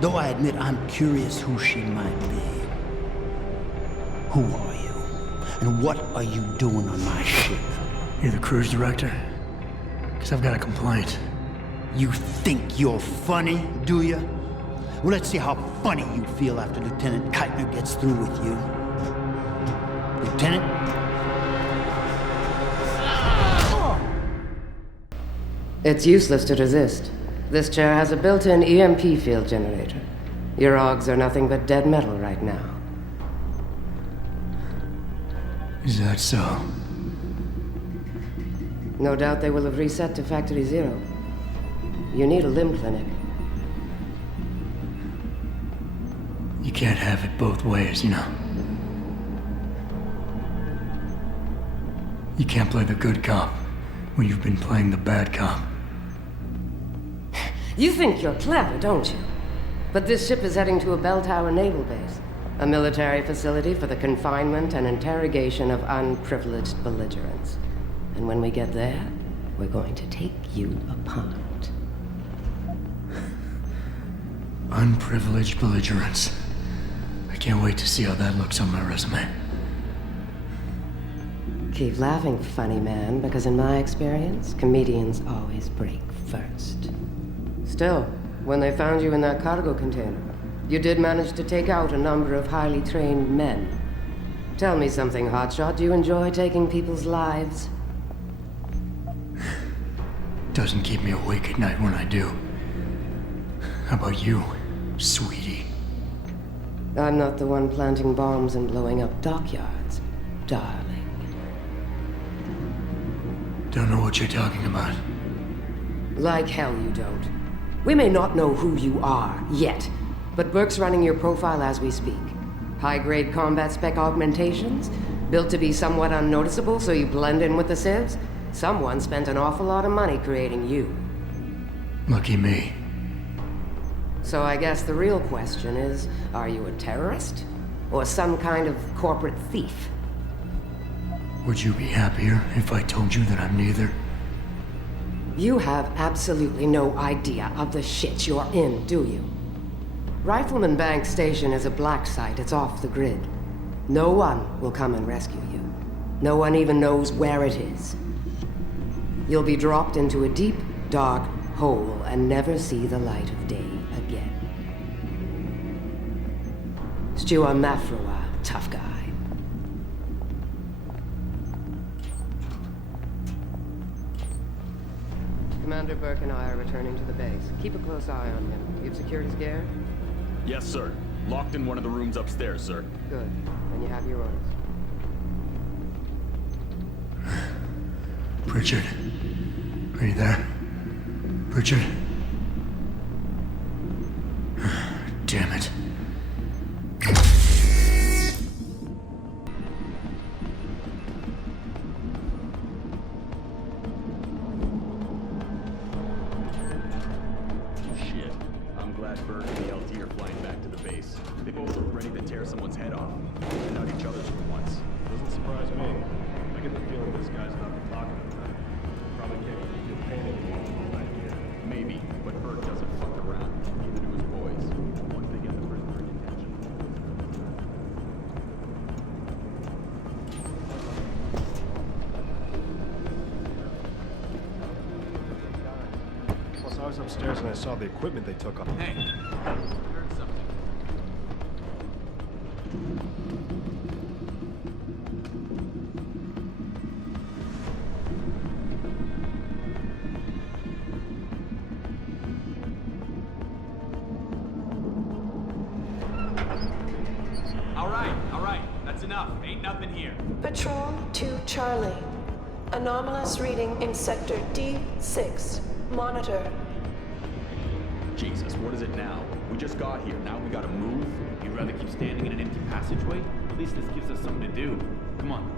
Though I admit I'm curious who she might be. Who are you? And what are you doing on my ship? You're the cruise director? Because I've got a complaint. You think you're funny, do you? Well, let's see how funny you feel after Lieutenant Keitner gets through with you. Lieutenant? It's useless to resist. This chair has a built-in EMP field generator. Your augs are nothing but dead metal right now. Is that so? No doubt they will have reset to Factory Zero. You need a limb clinic. You can't have it both ways, you know. You can't play the good cop when you've been playing the bad cop. You think you're clever, don't you? But this ship is heading to a bell tower naval base, a military facility for the confinement and interrogation of unprivileged belligerents. And when we get there, we're going to take you apart. Unprivileged belligerents. I can't wait to see how that looks on my resume. Keep laughing, funny man, because in my experience, comedians always break first. Still, when they found you in that cargo container, you did manage to take out a number of highly trained men. Tell me something, Hotshot. Do you enjoy taking people's lives? Doesn't keep me awake at night when I do. How about you, sweetie? I'm not the one planting bombs and blowing up dockyards, darling. Don't know what you're talking about. Like hell you don't. We may not know who you are, yet, but Burke's running your profile as we speak. High-grade combat spec augmentations, built to be somewhat unnoticeable so you blend in with the civs. Someone spent an awful lot of money creating you. Lucky me. So I guess the real question is, are you a terrorist? Or some kind of corporate thief? Would you be happier if I told you that I'm neither? You have absolutely no idea of the shit you're in, do you? Rifleman Bank Station is a black site. It's off the grid. No one will come and rescue you. No one even knows where it is. You'll be dropped into a deep, dark hole and never see the light of day again. Stew on that for a while, tough guy. Commander Burke and I are returning to the base. Keep a close eye on him. You've secured his gear? Yes, sir. Locked in one of the rooms upstairs, sir. Good. Then you have your orders. Pritchard. Are you there? Pritchard? Damn it. Shit. I'm glad Burke and the LT are flying back to the base. They both look ready to tear someone's head off. And not each other's for once. Doesn't surprise me. I get the feeling this guy's not been talking about it. Probably can't even feel pain anymore from that year. Maybe, but Burke doesn't fuck around. Neither do his boys. Once they get the prisoner in detention. Plus, I was upstairs and I saw the equipment they took off. Hey, heard something. All right, that's enough. Ain't nothing here. Patrol to Charlie. Anomalous reading in Sector D6. Monitor. Jesus, what is it now? We just got here. Now we gotta move? You'd rather keep standing in an empty passageway? At least this gives us something to do. Come on.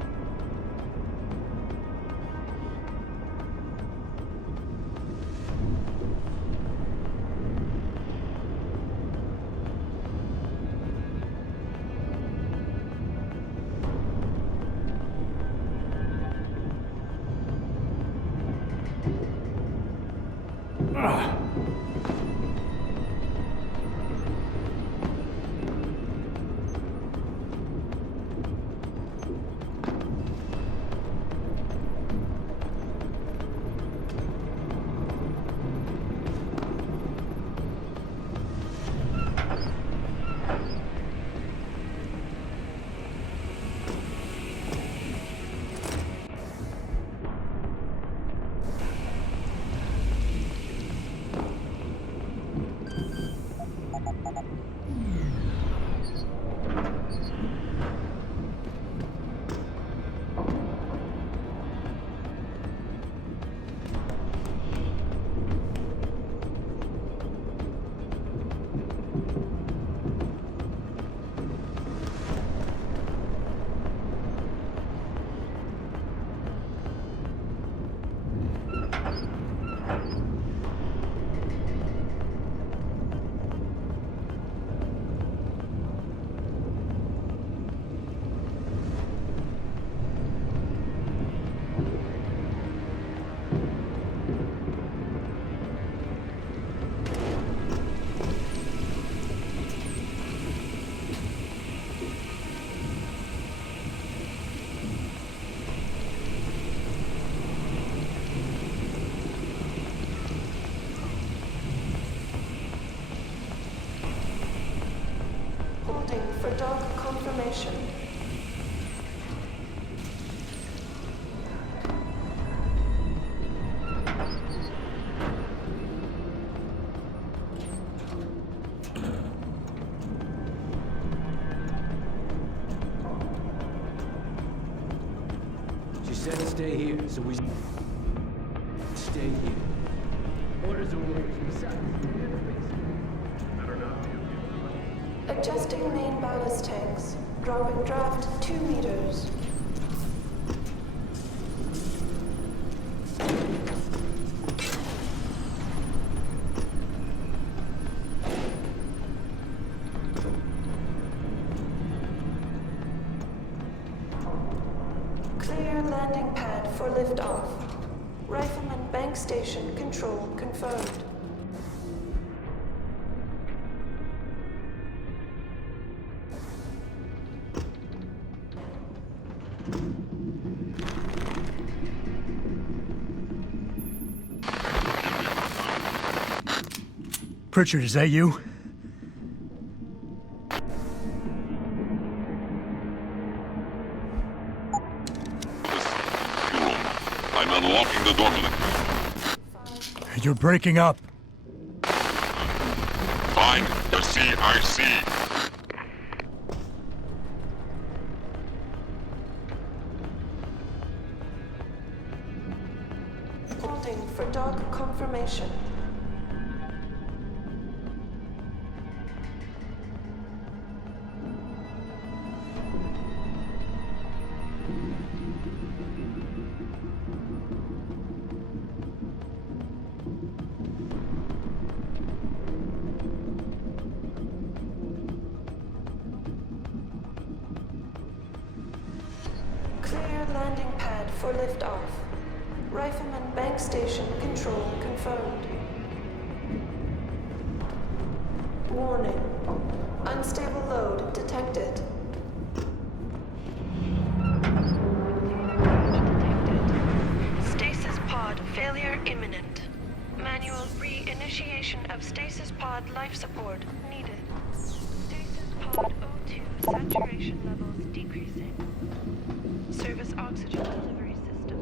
Holding for dog confirmation. She said stay here, so we stay here. Orders are orders. Adjusting main ballast tanks. Dropping draft 2 meters. Clear landing pad for liftoff. Rifleman bank station control confirmed. Pritchard, is that you? I'm unlocking the door. You're breaking up. Find the CIC. Holding for dog confirmation. Clear landing pad for liftoff. Rifleman bank station control confirmed. Warning. Unstable load detected. Stasis pod failure imminent. Manual re-initiation of stasis pod life support needed. Stasis pod O2 saturation levels decreasing. Service oxygen delivery system.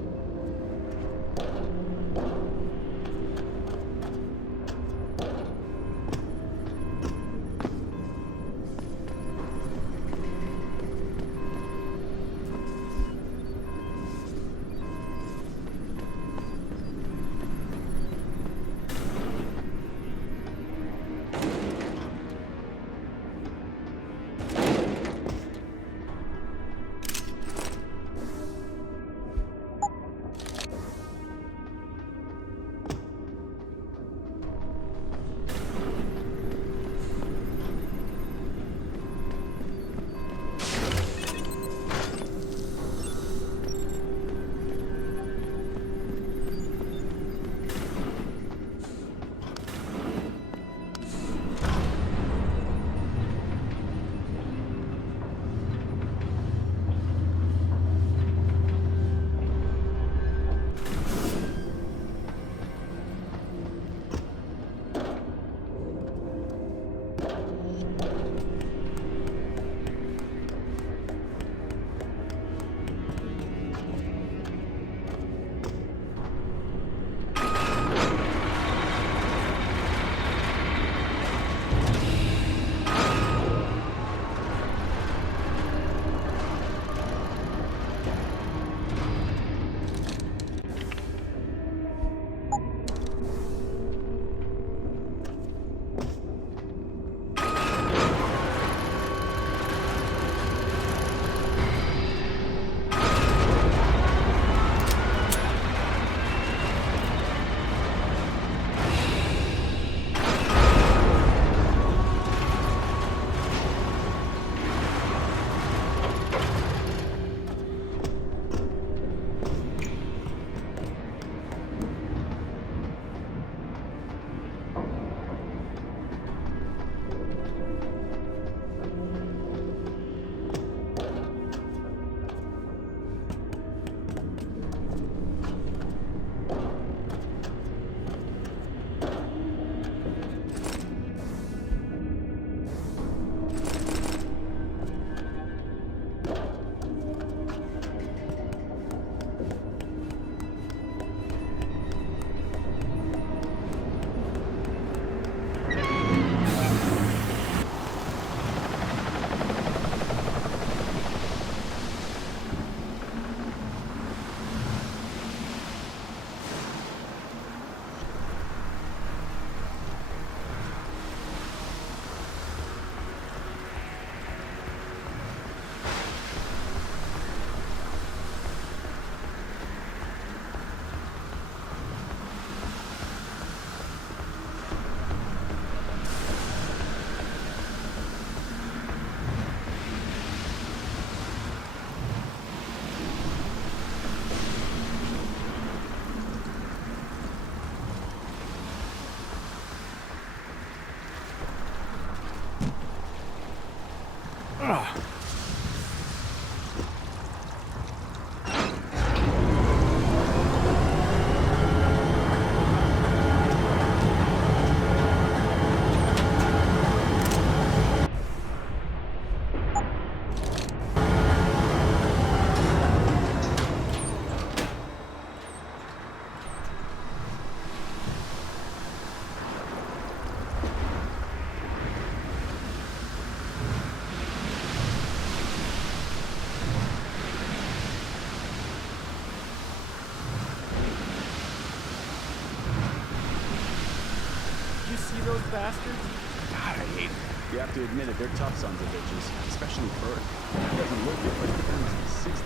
You see those bastards? God, I hate them. You have to admit it, they're tough sons of bitches. Especially Bert. He doesn't look it, but he's almost 60. He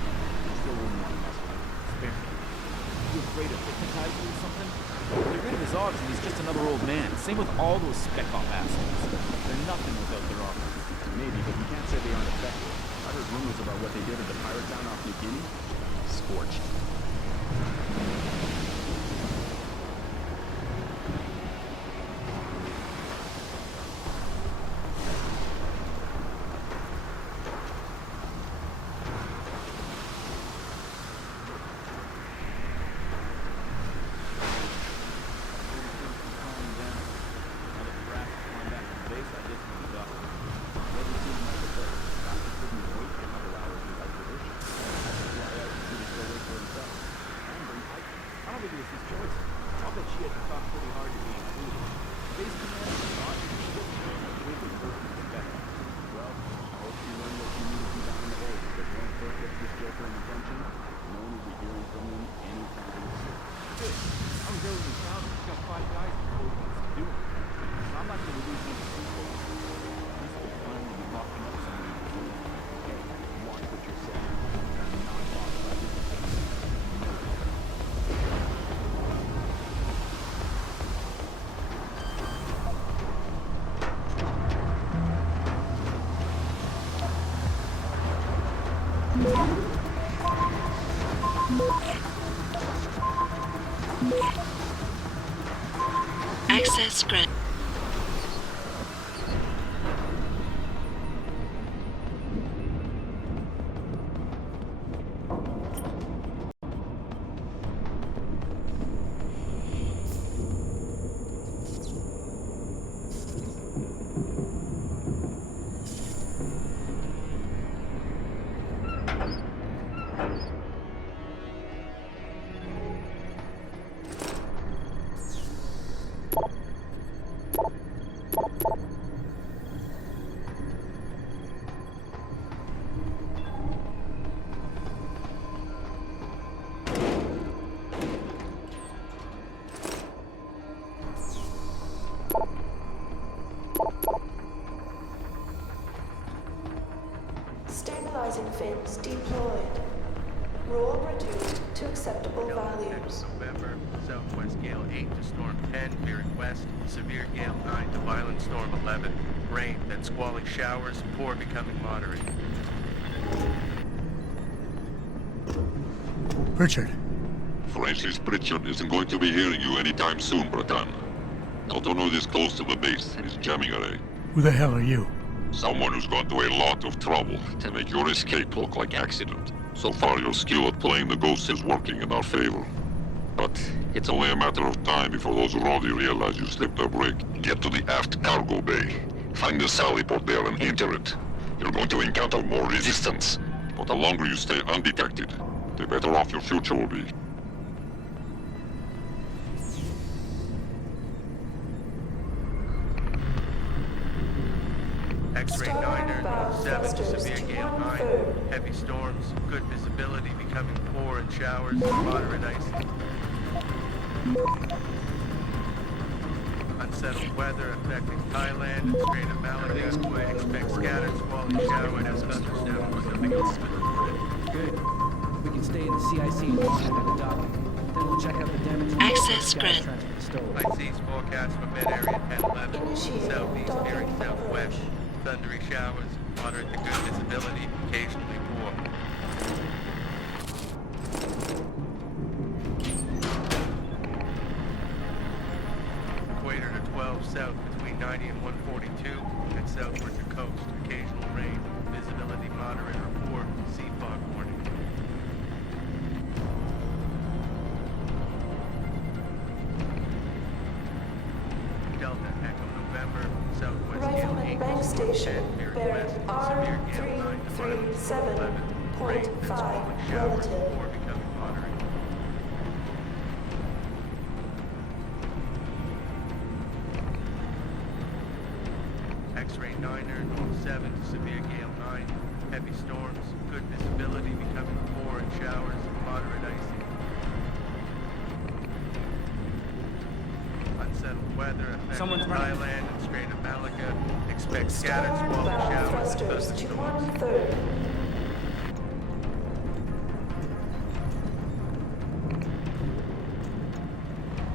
still wouldn't want to mess with him. Spare me. You afraid of hypnotizing or something? Get rid of his augs and he's just another old man. Same with all those spec-off assholes. They're nothing without their armor. Maybe, but you can't say they aren't effective. I heard rumors about what they did at the pirate town off New Guinea. Scorched. Access granted. Stabilizing fins deployed. Roll reduced to acceptable values. November, southwest gale 8 to storm 10, veering west, severe gale 9 to violent storm 11. Rain, then squalling showers, poor becoming moderate. Pritchard. Francis Pritchard isn't going to be hearing you anytime soon, Bratan. Not to know this close to the base is jamming array. Who the hell are you? Someone who's gone to a lot of trouble to make your escape look like accident. So far, your skill at playing the ghost is working in our favor. But it's only a matter of time before those Rodi realize you slipped a break. Get to the aft cargo bay. Find the sally port there and enter it. You're going to encounter more resistance. But the longer you stay undetected, the better off your future will be. X-ray 9 7 to severe gale 9. Heavy storms, good visibility, becoming poor in showers, moderate ice. Unsettled weather affecting Thailand and Strait of Malacca. Expect scattered squally showers and thunderstorms. Something else is reported. Good. We can stay in the CIC and check out the dock. Then we'll check out the damage. Access grid. Light seas forecast for mid-area 10-11. Southeast veering southwest. Thundery showers, moderate to good visibility, occasionally poor. Equator to 12 south between 90 Beam 142, head southward to coast. Occasional rain. Visibility moderate or poor. Sea fog warning. Delta Echo November, southwest gale 8. Rifleman Bank Station, Bearing bearing west, severe gale 9 to moderate 11. Rain and swollen R337.5 showers relative. before becoming moderate. X-ray 9er, north 7 to severe gale 9. Heavy storms, good visibility, becoming poor in showers, moderate icing. Unsettled weather affecting Someone's running. Thailand and Strait of Malacca. Expect scattered Starboard squally bow showers and thrusters to thunderstorms. 1/3.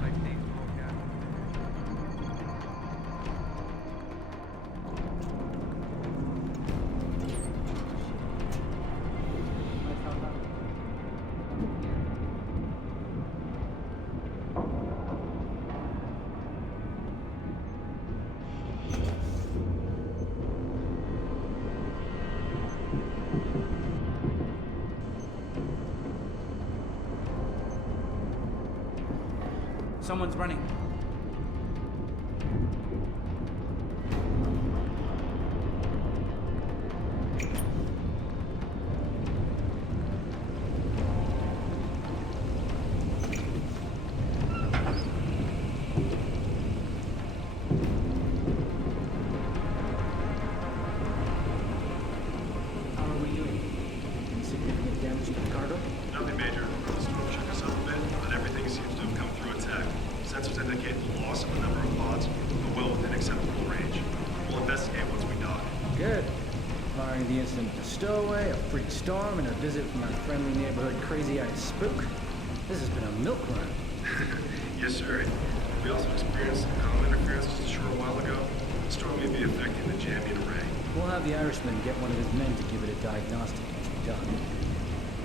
Lightning forecast. Someone's running. How are we doing? Any significant damage to the cargo? Nothing major. The storm shook us up a bit, but everything seems to have come through intact. Sensors indicate the loss of a number of pods, but well within acceptable range. We'll investigate once we dock. Good. Barring the incident with the stowaway, a freak storm, and a visit from our friendly neighborhood crazy-eyed spook, this has been a milk run. Yes, sir. We also experienced some comm interference just a short while ago. The storm may be affecting the jamming array. We'll have the Irishman get one of his men to give it a diagnostic once we're done.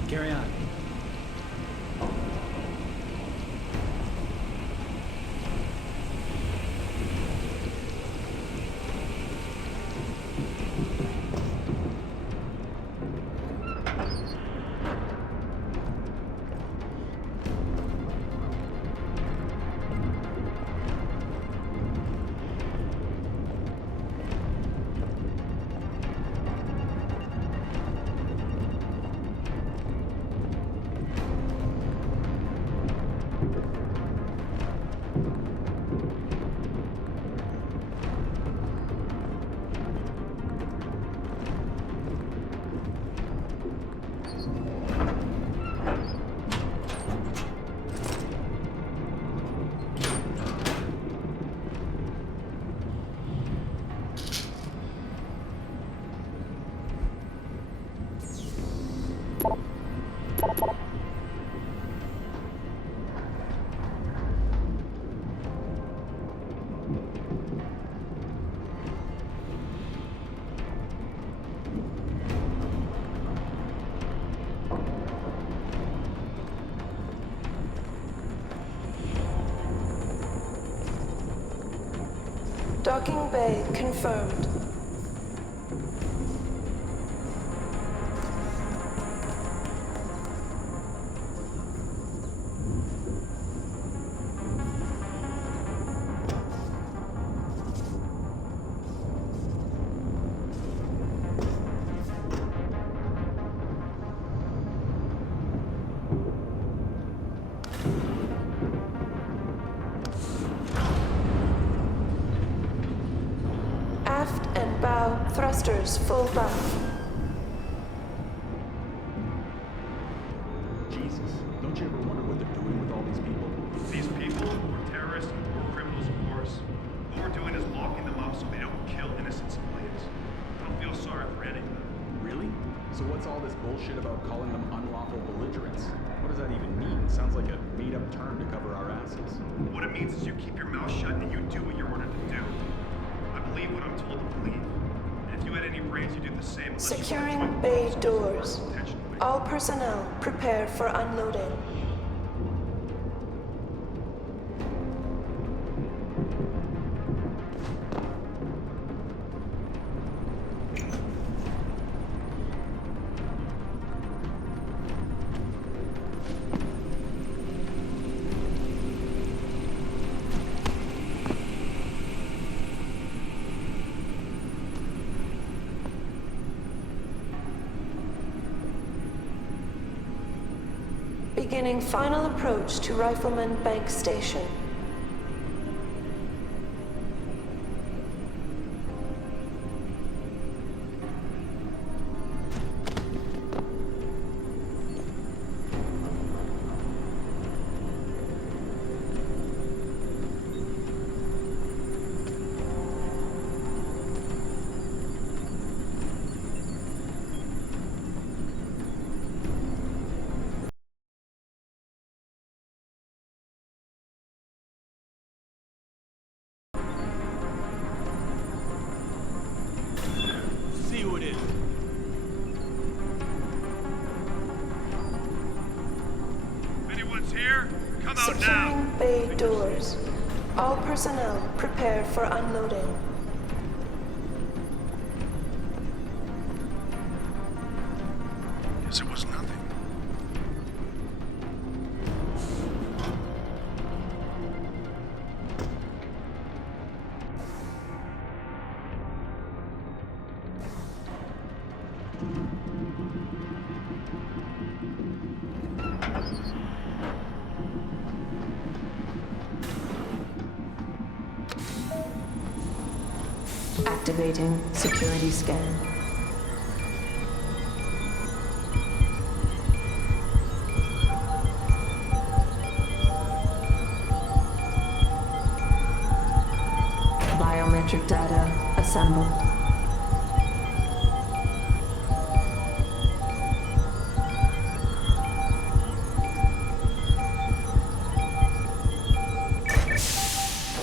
Carry on. Docking bay confirmed. Aft and bow thrusters full blast. Jesus, don't you ever wonder what they're doing with all these people? These people are terrorists or criminals, of course. What we're doing is locking them up so they don't kill innocent civilians. I don't feel sorry for any of them. Really? So what's all this bullshit about calling them unlawful belligerents? What does that even mean? Sounds like a made-up term to cover our asses. What it means is you keep your mouth shut and you do what you're ordered to do. I believe what I'm told to believe. And if you had any brains, you do the same. unless you want to Securing join bay forces doors. intentionally. All personnel prepare for unloading. Beginning final approach to Rifleman Bank Station. See who it is. If anyone's here, come out now. Securing bay doors. All personnel prepare for unloading. Guess it was nothing. Activating security scan. Biometric data assembled.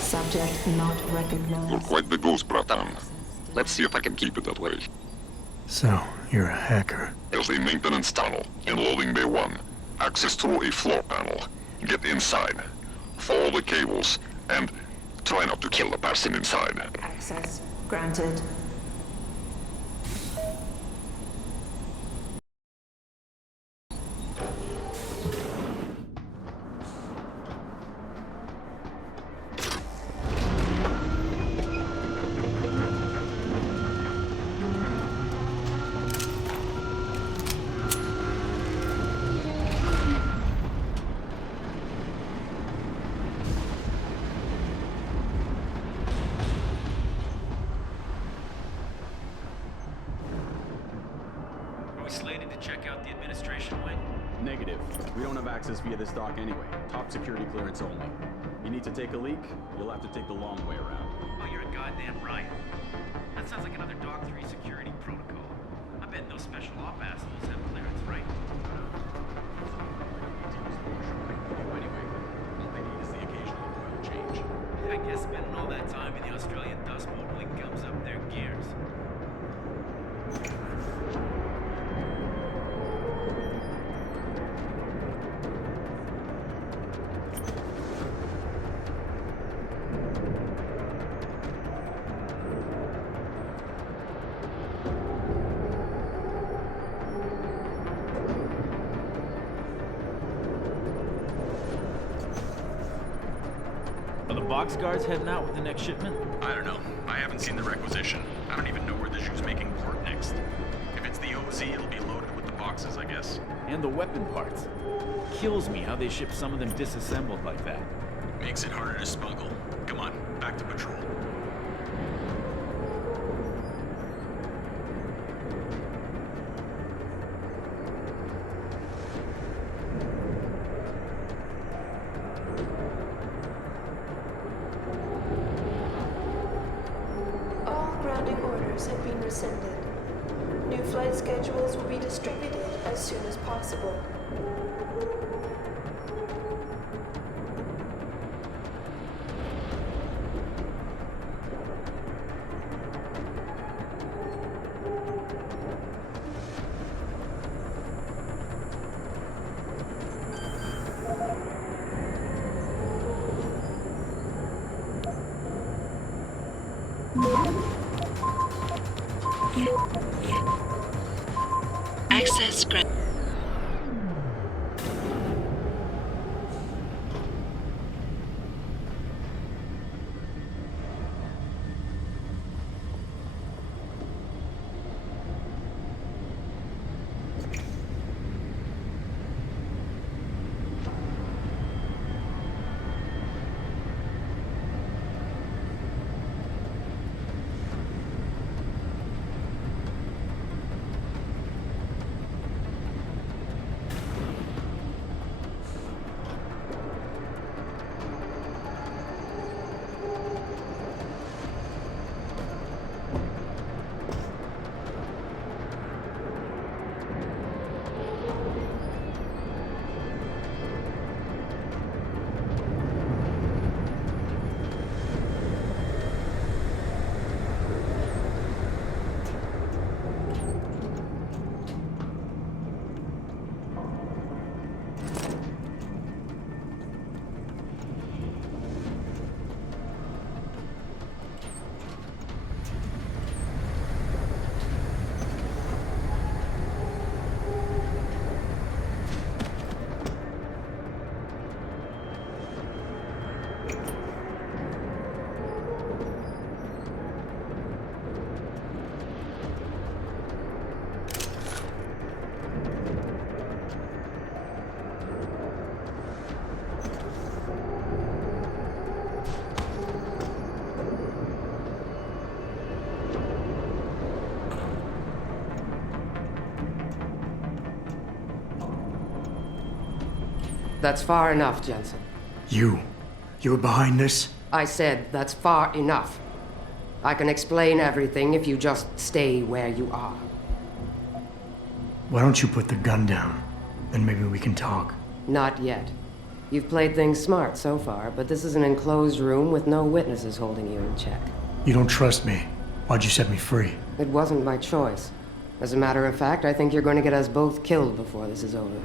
Subject not recognized. You're quite the ghost, bratan. Let's see if I can keep it that way. So, you're a hacker. There's a maintenance tunnel in loading bay 1. Access through a floor panel. Get inside. Follow the cables. And try not to kill the person inside. Access granted. Slated to check out the administration wing? Negative. We don't have access via this dock anyway. Top security clearance only. You need to take a leak, you'll have to take the long way around. Oh, you're a goddamn riot. That sounds like another Dock 3 security protocol. I bet those special op assholes have clearance, right? Anyway, all they need is the occasional oil change. I guess spending all that time in the Australian Dust Bowl really gums up their gears. Are the box guards heading out with the next shipment? I don't know. I haven't seen the requisition. I don't even know where the shoe's making port next. If it's the OZ, it'll be loaded with the boxes, I guess. And the weapon parts. Kills me how they ship some of them disassembled like that. Makes it harder to smuggle. Come on, back to patrol. All grounding orders have been rescinded. New flight schedules will be distributed as soon as possible. Access granted. That's far enough, Jensen. You were behind this? I said that's far enough. I can explain everything if you just stay where you are. Why don't you put the gun down? Then maybe we can talk. Not yet. You've played things smart so far, but this is an enclosed room with no witnesses holding you in check. You don't trust me. Why'd you set me free? It wasn't my choice. As a matter of fact, I think you're going to get us both killed before this is over.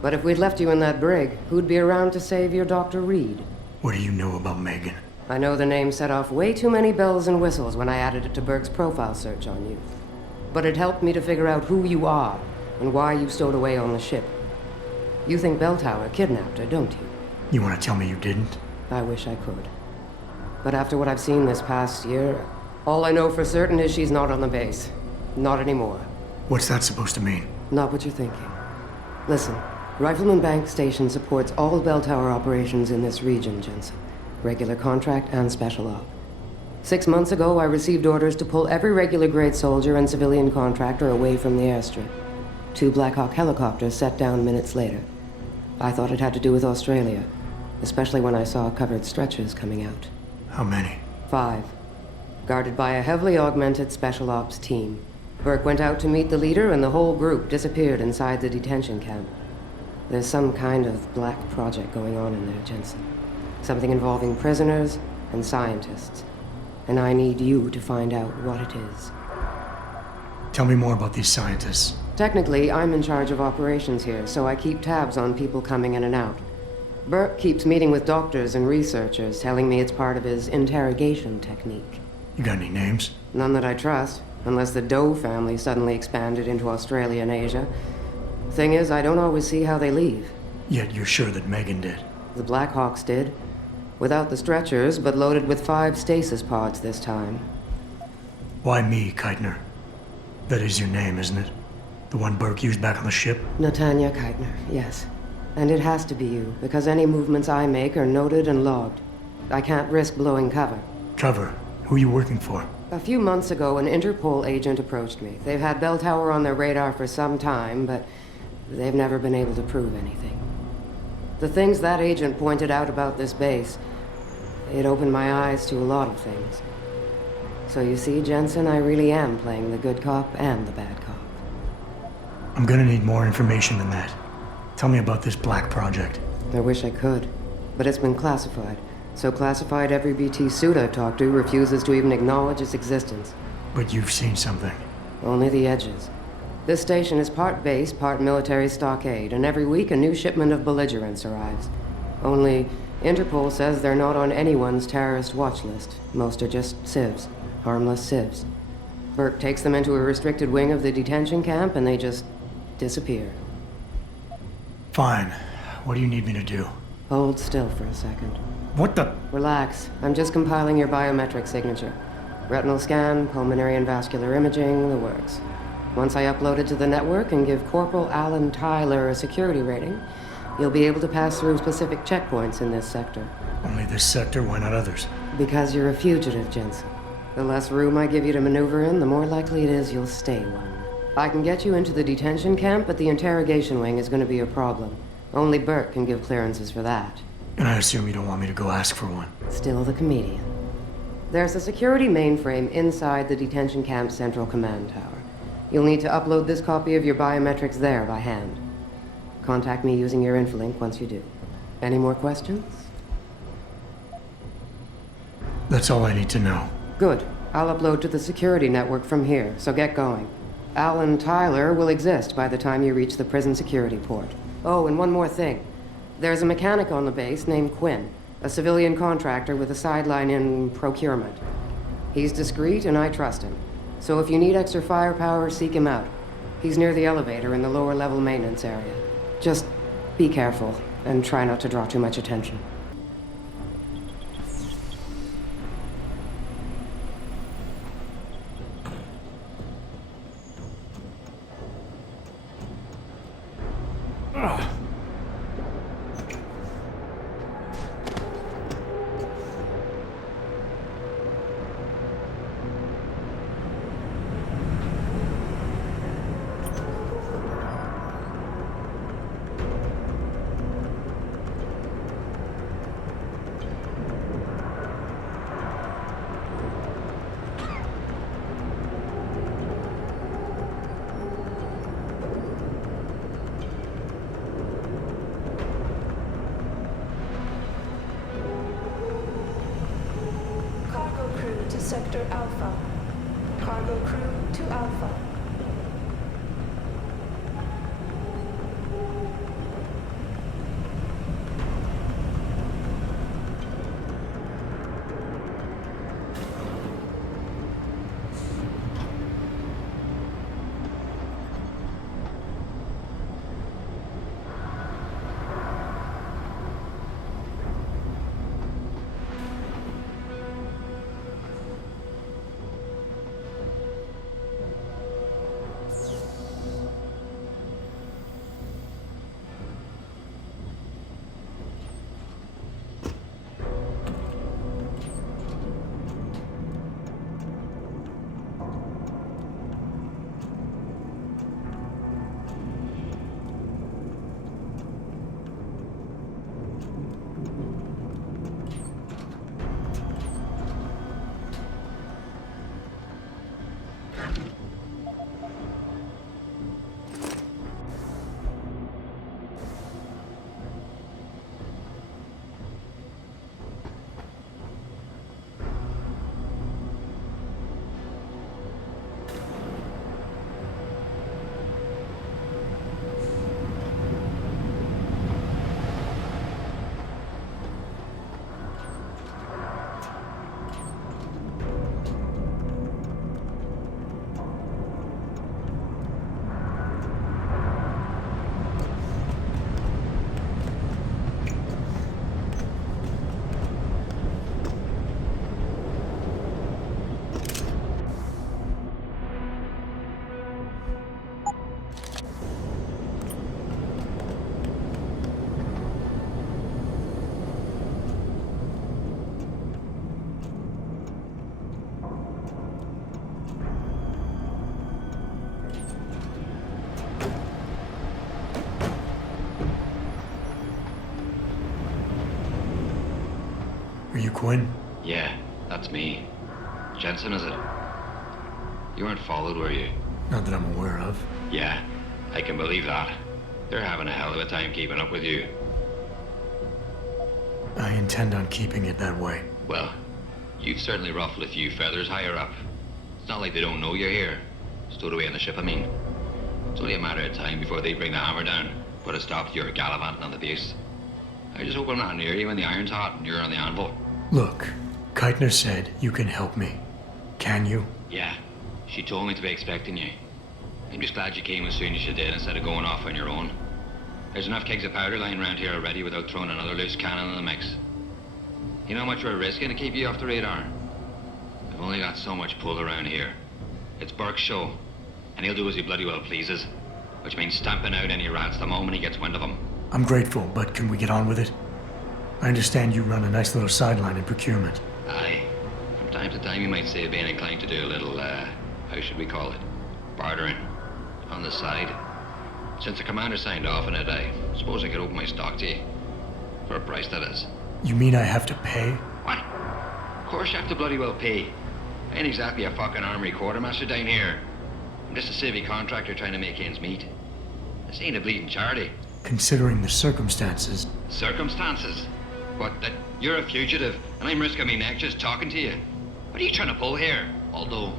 But if we'd left you in that brig, who'd be around to save your Dr. Reed? What do you know about Megan? I know the name set off way too many bells and whistles when I added it to Burke's profile search on you. But it helped me to figure out who you are and why you stowed away on the ship. You think Belltower kidnapped her, don't you? You want to tell me you didn't? I wish I could. But after what I've seen this past year, all I know for certain is she's not on the base. Not anymore. What's that supposed to mean? Not what you're thinking. Listen, Rifleman Bank Station supports all Belltower operations in this region, Jensen. Regular contract and special op. 6 months ago, I received orders to pull every regular grade soldier and civilian contractor away from the airstrip. 2 Black Hawk helicopters set down minutes later. I thought it had to do with Australia, especially when I saw covered stretchers coming out. How many? 5. Guarded by a heavily augmented special ops team. Burke went out to meet the leader and the whole group disappeared inside the detention camp. There's some kind of black project going on in there, Jensen. Something involving prisoners and scientists. And I need you to find out what it is. Tell me more about these scientists. Technically, I'm in charge of operations here, so I keep tabs on people coming in and out. Burke keeps meeting with doctors and researchers, telling me it's part of his interrogation technique. You got any names? None that I trust, unless the Doe family suddenly expanded into Australia and Asia. Thing is, I don't always see how they leave. Yet you're sure that Megan did? The Black Hawks did. Without the stretchers, but loaded with 5 stasis pods this time. Why me, Keitner? That is your name, isn't it? The one Burke used back on the ship? Netanya Keitner, yes. And it has to be you, because any movements I make are noted and logged. I can't risk blowing cover. Cover? Who are you working for? A few months ago, an Interpol agent approached me. They've had Belltower on their radar for some time, but they've never been able to prove anything. The things that agent pointed out about this base, it opened my eyes to a lot of things. So you see, Jensen, I really am playing the good cop and the bad cop. I'm gonna need more information than that. Tell me about this black project. I wish I could, but it's been classified. So classified every BT suit I've talked to refuses to even acknowledge its existence. But you've seen something. Only the edges. This station is part base, part military stockade, and every week a new shipment of belligerents arrives. Only, Interpol says they're not on anyone's terrorist watch list. Most are just civs. Harmless civs. Burke takes them into a restricted wing of the detention camp, and they just disappear. Fine. What do you need me to do? Hold still for a second. What the? Relax. I'm just compiling your biometric signature. Retinal scan, pulmonary and vascular imaging, the works. Once I upload it to the network and give Corporal Alan Tyler a security rating, you'll be able to pass through specific checkpoints in this sector. Only this sector? Why not others? Because you're a fugitive, Jensen. The less room I give you to maneuver in, the more likely it is you'll stay one. I can get you into the detention camp, but the interrogation wing is going to be a problem. Only Burke can give clearances for that. And I assume you don't want me to go ask for one. Still the comedian. There's a security mainframe inside the detention camp's central command tower. You'll need to upload this copy of your biometrics there by hand. Contact me using your infolink once you do. Any more questions? That's all I need to know. Good. I'll upload to the security network from here, so get going. Alan Tyler will exist by the time you reach the prison security port. Oh, and one more thing. There's a mechanic on the base named Quinn, a civilian contractor with a sideline in procurement. He's discreet and I trust him. So if you need extra firepower, seek him out. He's near the elevator in the lower level maintenance area. Just be careful and try not to draw too much attention. Sector Alpha. Cargo crew to Alpha. Are you Quinn? Yeah, that's me. Jensen, is it? You weren't followed, were you? Not that I'm aware of. Yeah, I can believe that. They're having a hell of a time keeping up with you. I intend on keeping it that way. Well, you've certainly ruffled a few feathers higher up. It's not like they don't know you're here. Stowed away on the ship, I mean. It's only a matter of time before they bring the hammer down. Put a stop to your gallivanting on the base. I just hope I'm not near you when the iron's hot and you're on the anvil. Look, Keitner said you can help me. Can you? Yeah, she told me to be expecting you. I'm just glad you came as soon as you did instead of going off on your own. There's enough kegs of powder lying around here already without throwing another loose cannon in the mix. You know how much we're risking to keep you off the radar? We've only got so much pull around here. It's Burke's show, and he'll do as he bloody well pleases, which means stamping out any rats the moment he gets wind of them. I'm grateful, but can we get on with it? I understand you run a nice little sideline in procurement. Aye. From time to time you might say being inclined to do a little, how should we call it? Bartering. On the side. Since the commander signed off on it, I suppose I could open my stock to you. For a price, that is. You mean I have to pay? What? Of course you have to bloody well pay. I ain't exactly a fucking armory quartermaster down here. I'm just a civvy contractor trying to make ends meet. This ain't a bleeding charity. Considering the circumstances. Circumstances? What, that you're a fugitive and I'm risking my neck just talking to you? What are you trying to pull here? Although,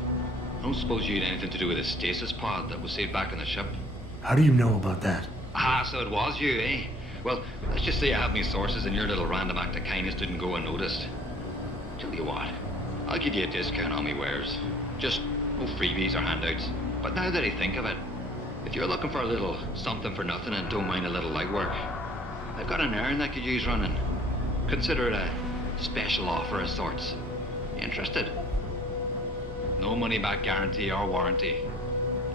I don't suppose you had anything to do with the stasis pod that was saved back on the ship. How do you know about that? Ah, so it was you, eh? Well, let's just say I have me sources and your little random act of kindness didn't go unnoticed. Tell you what, I'll give you a discount on me wares. Just no freebies or handouts. But now that I think of it, if you're looking for a little something for nothing and don't mind a little legwork, I've got an errand that could use running. Consider it a special offer of sorts. Interested? No money back guarantee or warranty.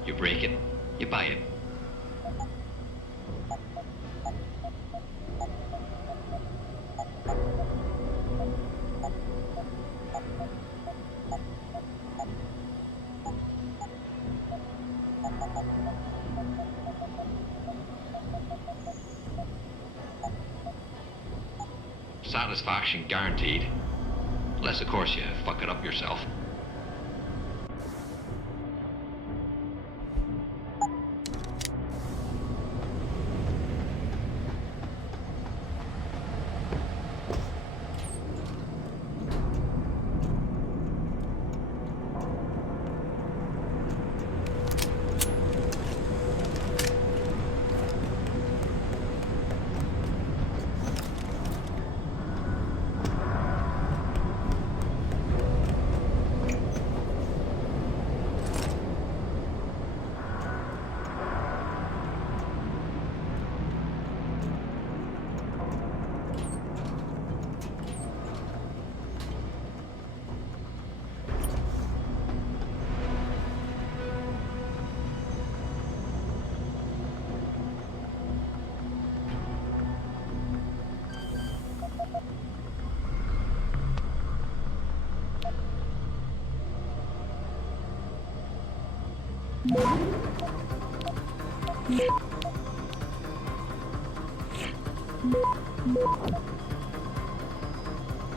You break it, you buy it. Satisfaction guaranteed. Unless, of course, you fuck it up yourself.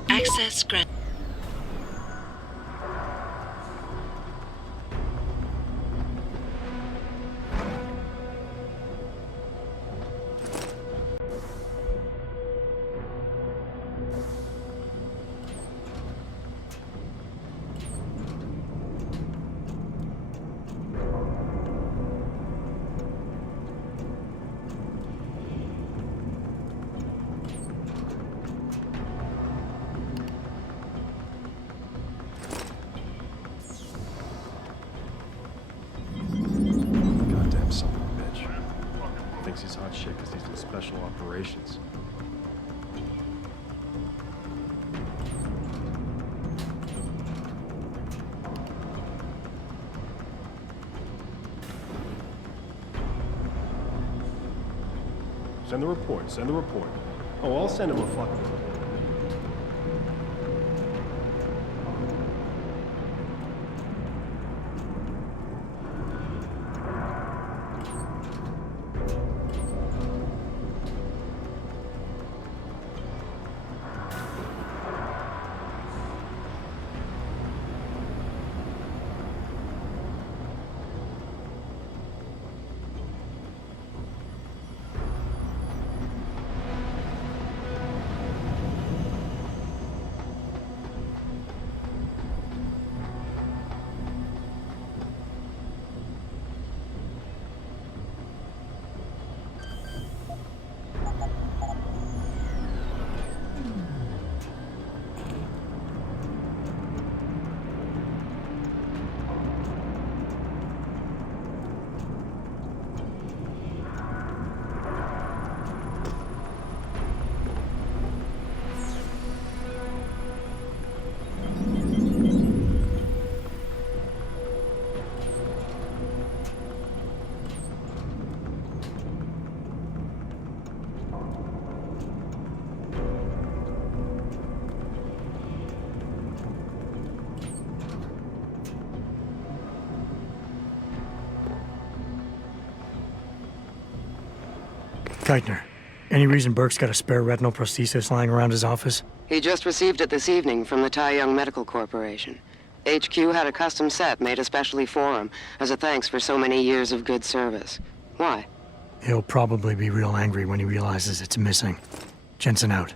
Access granted. Goddamn son of a bitch. Thinks he's hot shit because he's in special operations. Send the report, send the report. Oh, I'll send him a fucking report. Keitner, any reason Burke's got a spare retinal prosthesis lying around his office? He just received it this evening from the Tai Young Medical Corporation. HQ had a custom set made especially for him, as a thanks for so many years of good service. Why? He'll probably be real angry when he realizes it's missing. Jensen out.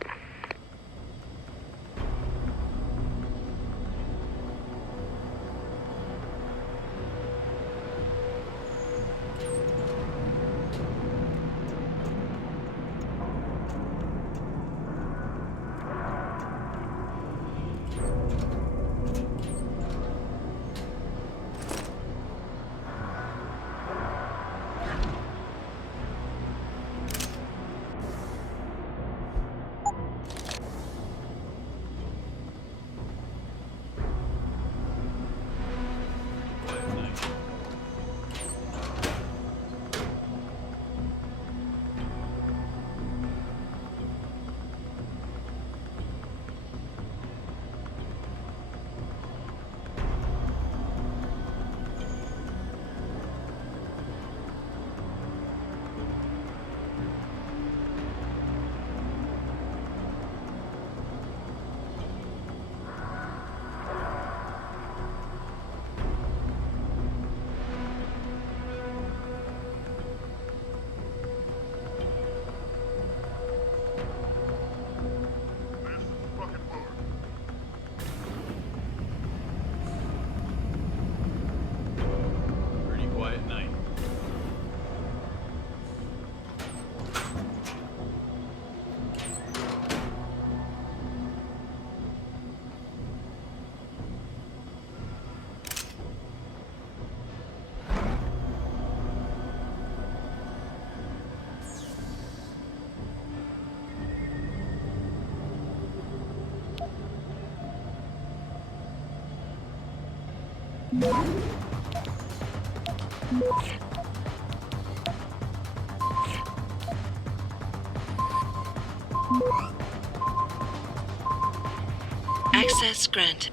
Access granted.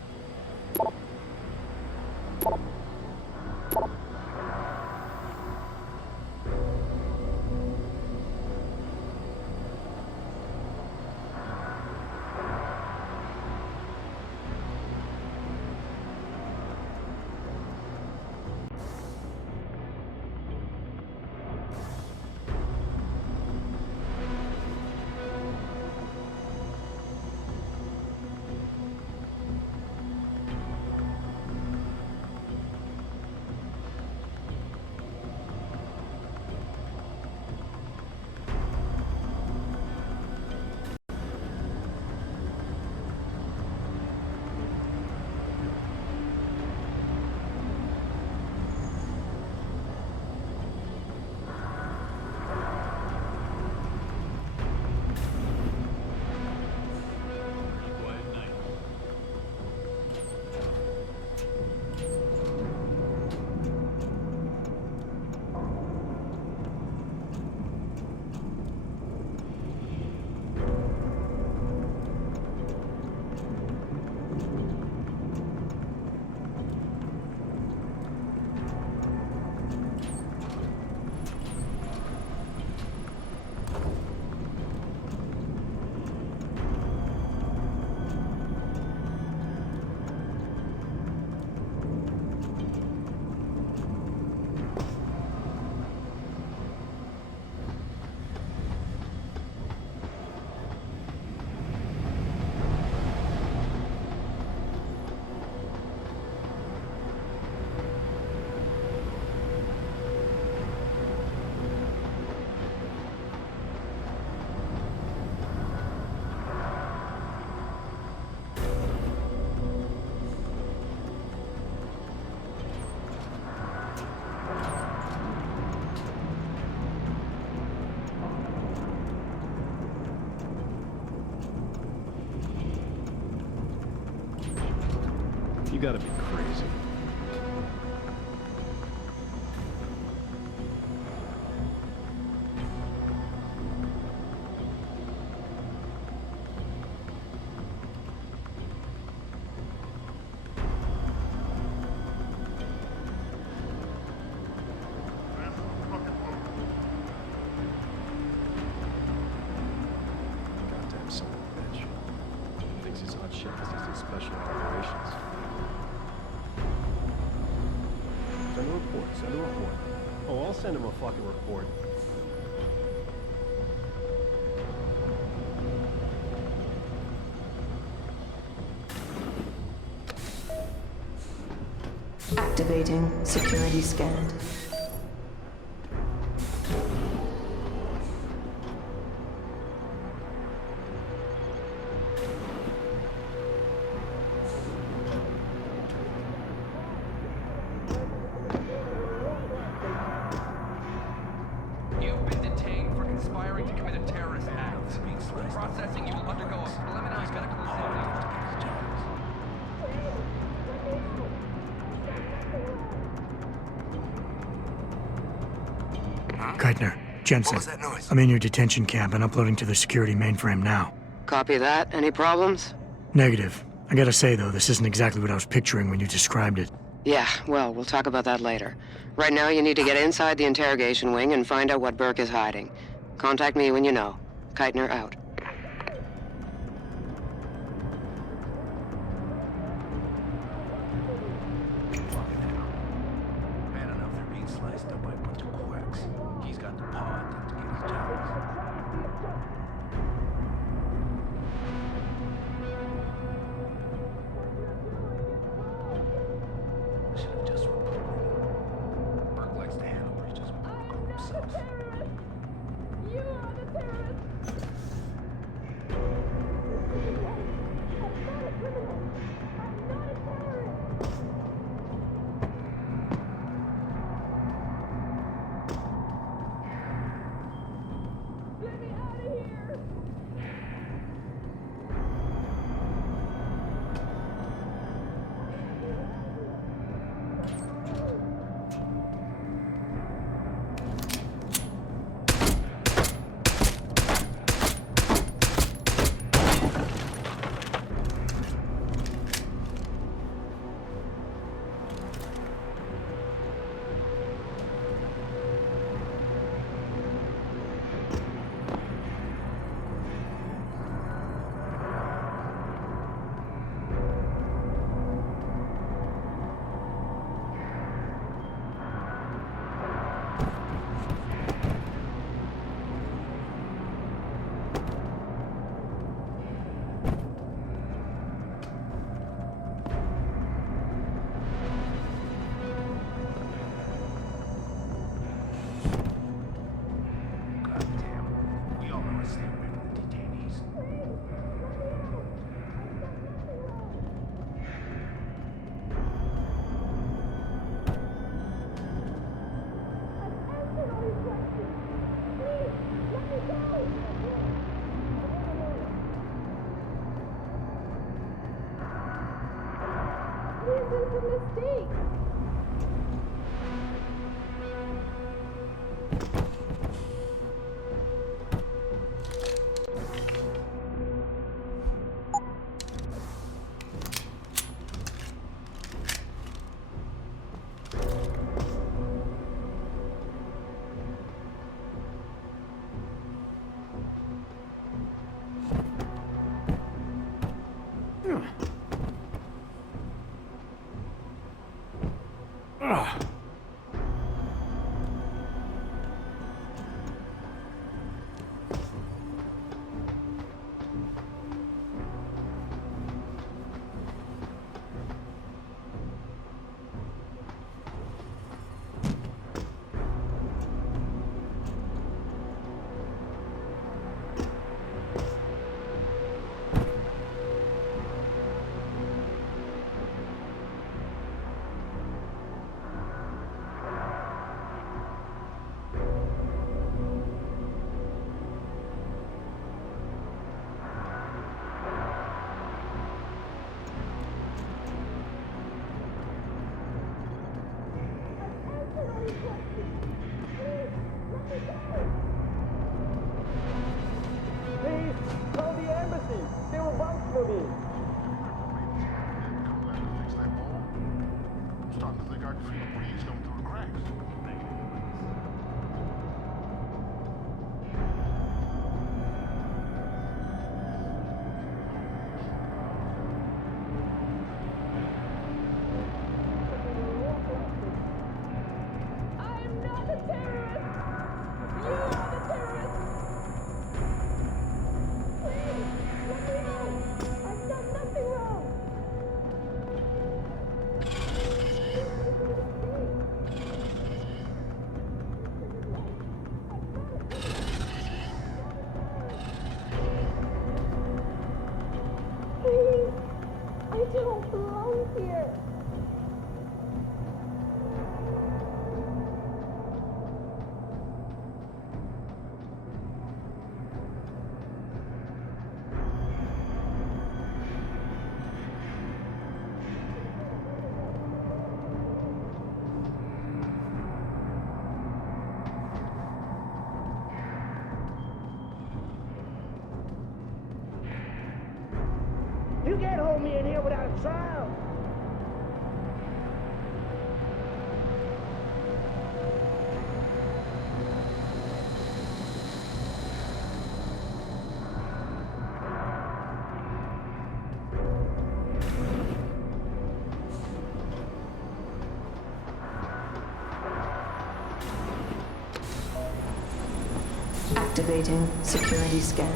gotta be crazy. Goddamn son of a bitch. Thinks he's hot shit because he's in special operations. Send a report, send a report. Oh, I'll send him a fucking report. Activating security scanned. You've been detained for conspiring to commit a terrorist act. Processing, you will undergo a preliminary medical examination. Keitner, Jensen. What was that noise? I'm in your detention camp and uploading to the security mainframe now. Copy that. Any problems? Negative. I gotta say, though, this isn't exactly what I was picturing when you described it. Yeah, well, we'll talk about that later. Right now, you need to get inside the interrogation wing and find out what Burke is hiding. Contact me when you know. Keitner out. Bad enough they're being sliced up by a bunch of quacks. He's got the paw to get his jobs. I should have just reported. Burke likes to handle breaches with protocol himself. You are the terrorist! Goddamn. We all know to stay away from the detainees. This is a mistake! Please, call the embassy. They will vouch for me. I'm starting to think I can feel a breeze coming through the cracks. I'm not a terrorist! You are the terrorist! Please, let me out! I've done nothing wrong! Please, I don't belong here! You can't hold me in here without a trial. Activating security scan.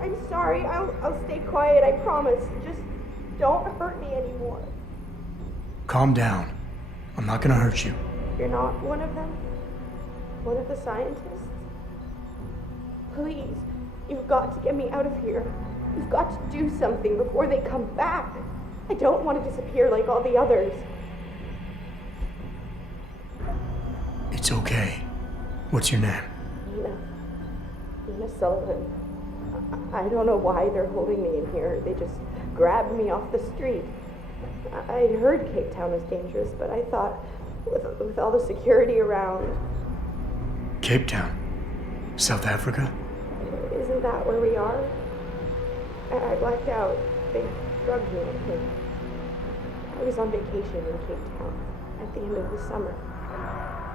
I'm sorry. I'll stay quiet, I promise. Just don't hurt me anymore. Calm down. I'm not gonna hurt you. You're not one of them? One of the scientists? Please, you've got to get me out of here. You've got to do something before they come back. I don't want to disappear like all the others. It's okay. What's your name? Nina Sullivan. I don't know why they're holding me in here. They just grabbed me off the street. I heard Cape Town was dangerous, but I thought with all the security around... Cape Town? South Africa? Isn't that where we are? I blacked out. They drugged me, I think. I was on vacation in Cape Town at the end of the summer.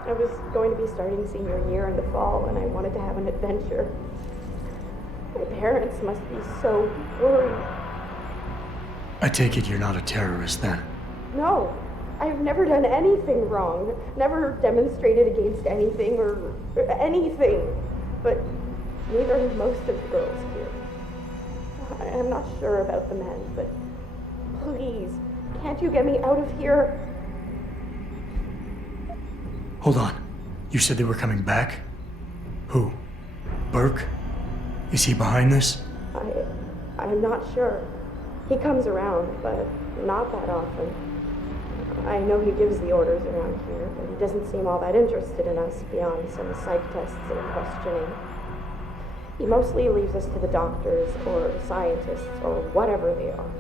I was going to be starting senior year in the fall, and I wanted to have an adventure. My parents must be so worried. I take it you're not a terrorist then? No, I've never done anything wrong. Never demonstrated against anything or anything. But neither have most of the girls here. I'm not sure about the men, but please, can't you get me out of here? Hold on. You said they were coming back? Who? Burke? Is he behind this? I'm not sure. He comes around, but not that often. I know he gives the orders around here, but he doesn't seem all that interested in us beyond some psych tests and questioning. He mostly leaves us to the doctors or scientists or whatever they are.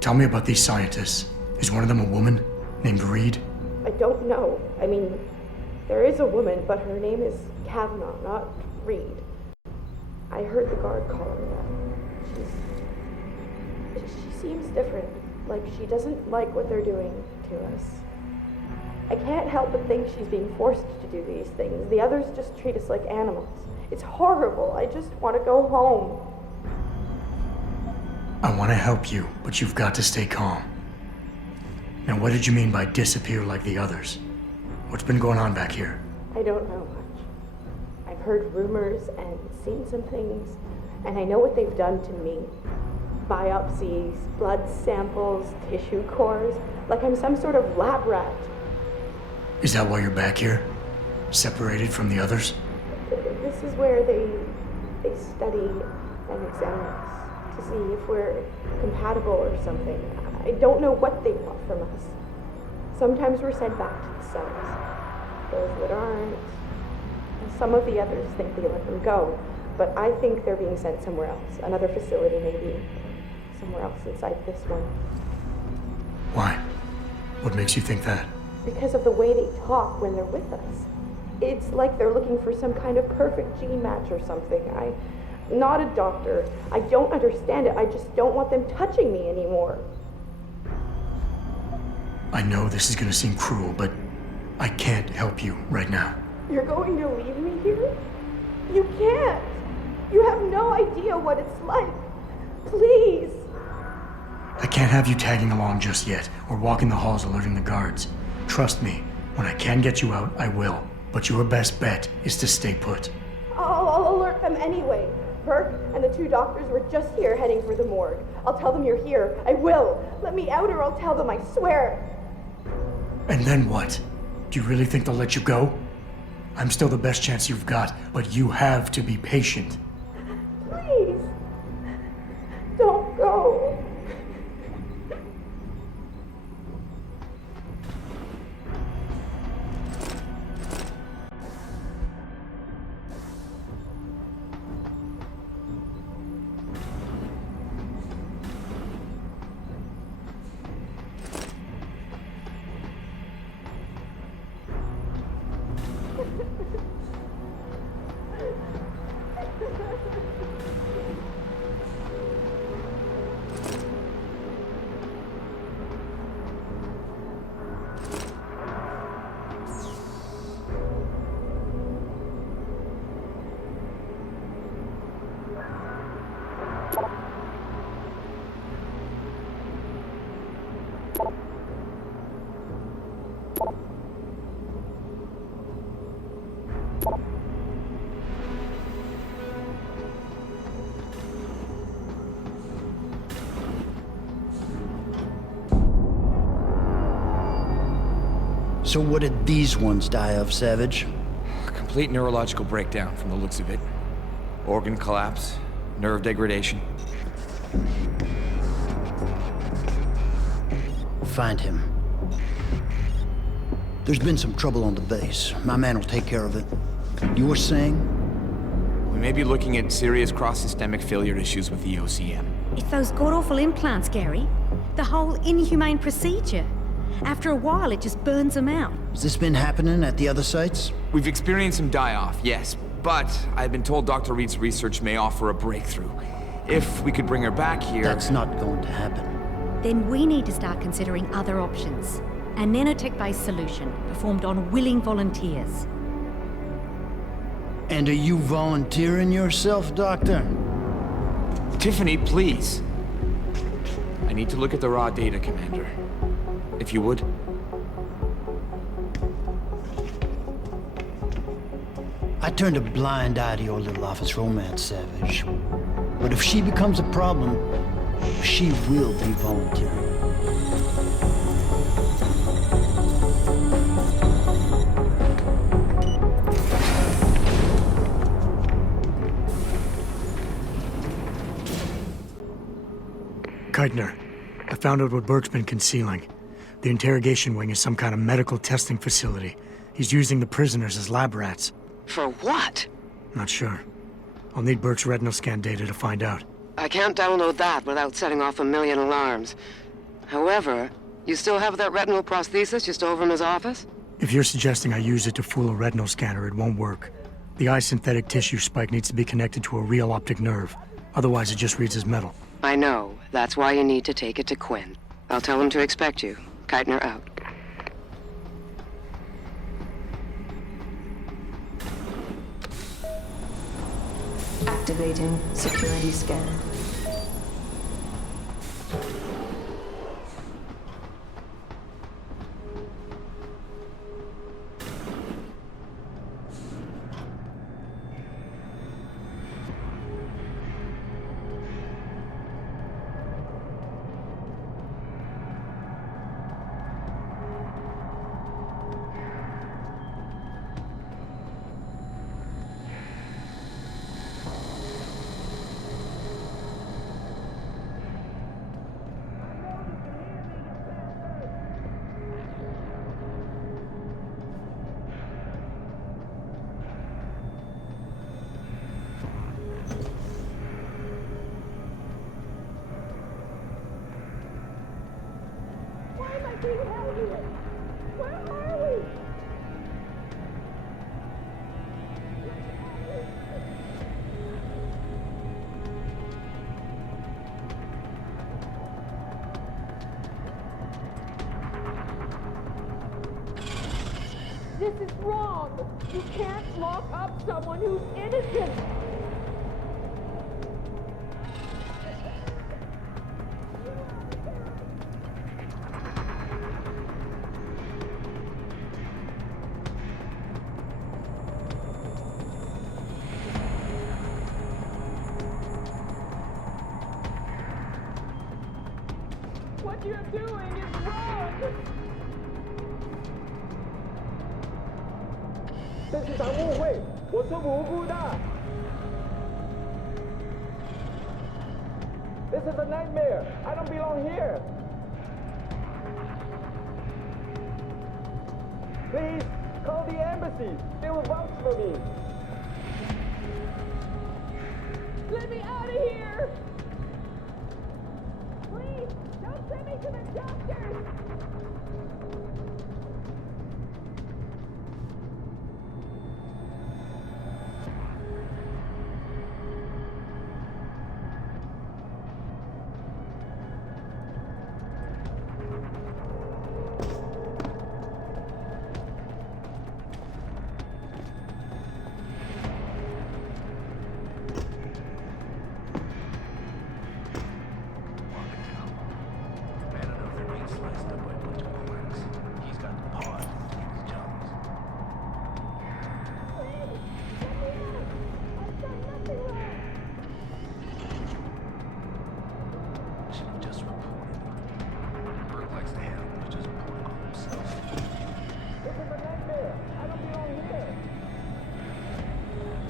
Tell me about these scientists. Is one of them a woman named Reed? I don't know. I mean, there is a woman, but her name is Kavanaugh, not Reed. I heard the guard call her that. She seems different. Like she doesn't like what they're doing to us. I can't help but think she's being forced to do these things. The others just treat us like animals. It's horrible. I just want to go home. I want to help you, but you've got to stay calm. Now, what did you mean by disappear like the others? What's been going on back here? I don't know much. I've heard rumors and seen some things, and I know what they've done to me. Biopsies, blood samples, tissue cores, like I'm some sort of lab rat. Is that why you're back here? Separated from the others? This is where they study and examine us to see if we're compatible or something. I don't know what they want from us. Sometimes we're sent back to the cells. Those that aren't, some of the others think they let them go, but I think they're being sent somewhere else. Another facility maybe. Somewhere else inside this one. Why? What makes you think that? Because of the way they talk when they're with us. It's like they're looking for some kind of perfect gene match or something. I'm not a doctor. I don't understand it. I just don't want them touching me anymore. I know this is gonna seem cruel, but I can't help you right now. You're going to leave me here? You can't. You have no idea what it's like. Please. I can't have you tagging along just yet, or walking the halls alerting the guards. Trust me, when I can get you out, I will. But your best bet is to stay put. I'll alert them anyway. Burke and the 2 doctors were just here heading for the morgue. I'll tell them you're here. I will. Let me out or I'll tell them, I swear. And then what? Do you really think they'll let you go? I'm still the best chance you've got, but you have to be patient. Please. Don't go. So what did these ones die of, Savage? Complete neurological breakdown from the looks of it. Organ collapse, nerve degradation. Find him. There's been some trouble on the base. My man will take care of it. You were saying? We may be looking at serious cross-systemic failure issues with the OCM. It's those god-awful implants, Gary. The whole inhumane procedure. After a while, it just burns them out. Has this been happening at the other sites? We've experienced some die-off, yes. But I've been told Dr. Reed's research may offer a breakthrough. If we could bring her back here... That's not going to happen. Then we need to start considering other options. A nanotech-based solution performed on willing volunteers. And are you volunteering yourself, Doctor? Tiffany, please. I need to look at the raw data, Commander. If you would. I turned a blind eye to your little office romance, Savage. But if she becomes a problem, she will be volunteering. Keitner, I found out what Burke's been concealing. The interrogation wing is some kind of medical testing facility. He's using the prisoners as lab rats. For what? Not sure. I'll need Burke's retinal scan data to find out. I can't download that without setting off a million alarms. However, you still have that retinal prosthesis you stole from his office? If you're suggesting I use it to fool a retinal scanner, it won't work. The eye synthetic tissue spike needs to be connected to a real optic nerve. Otherwise, it just reads as metal. I know. That's why you need to take it to Quinn. I'll tell him to expect you. Keitner out. Activating security scan. This is wrong. You can't lock up someone who's innocent. What you're doing is wrong. 这是场误会，我是无辜的。This is a nightmare. I don't belong here. Please call the embassy. They will vouch for me. Let me out of here. Please, don't send me to the doctors.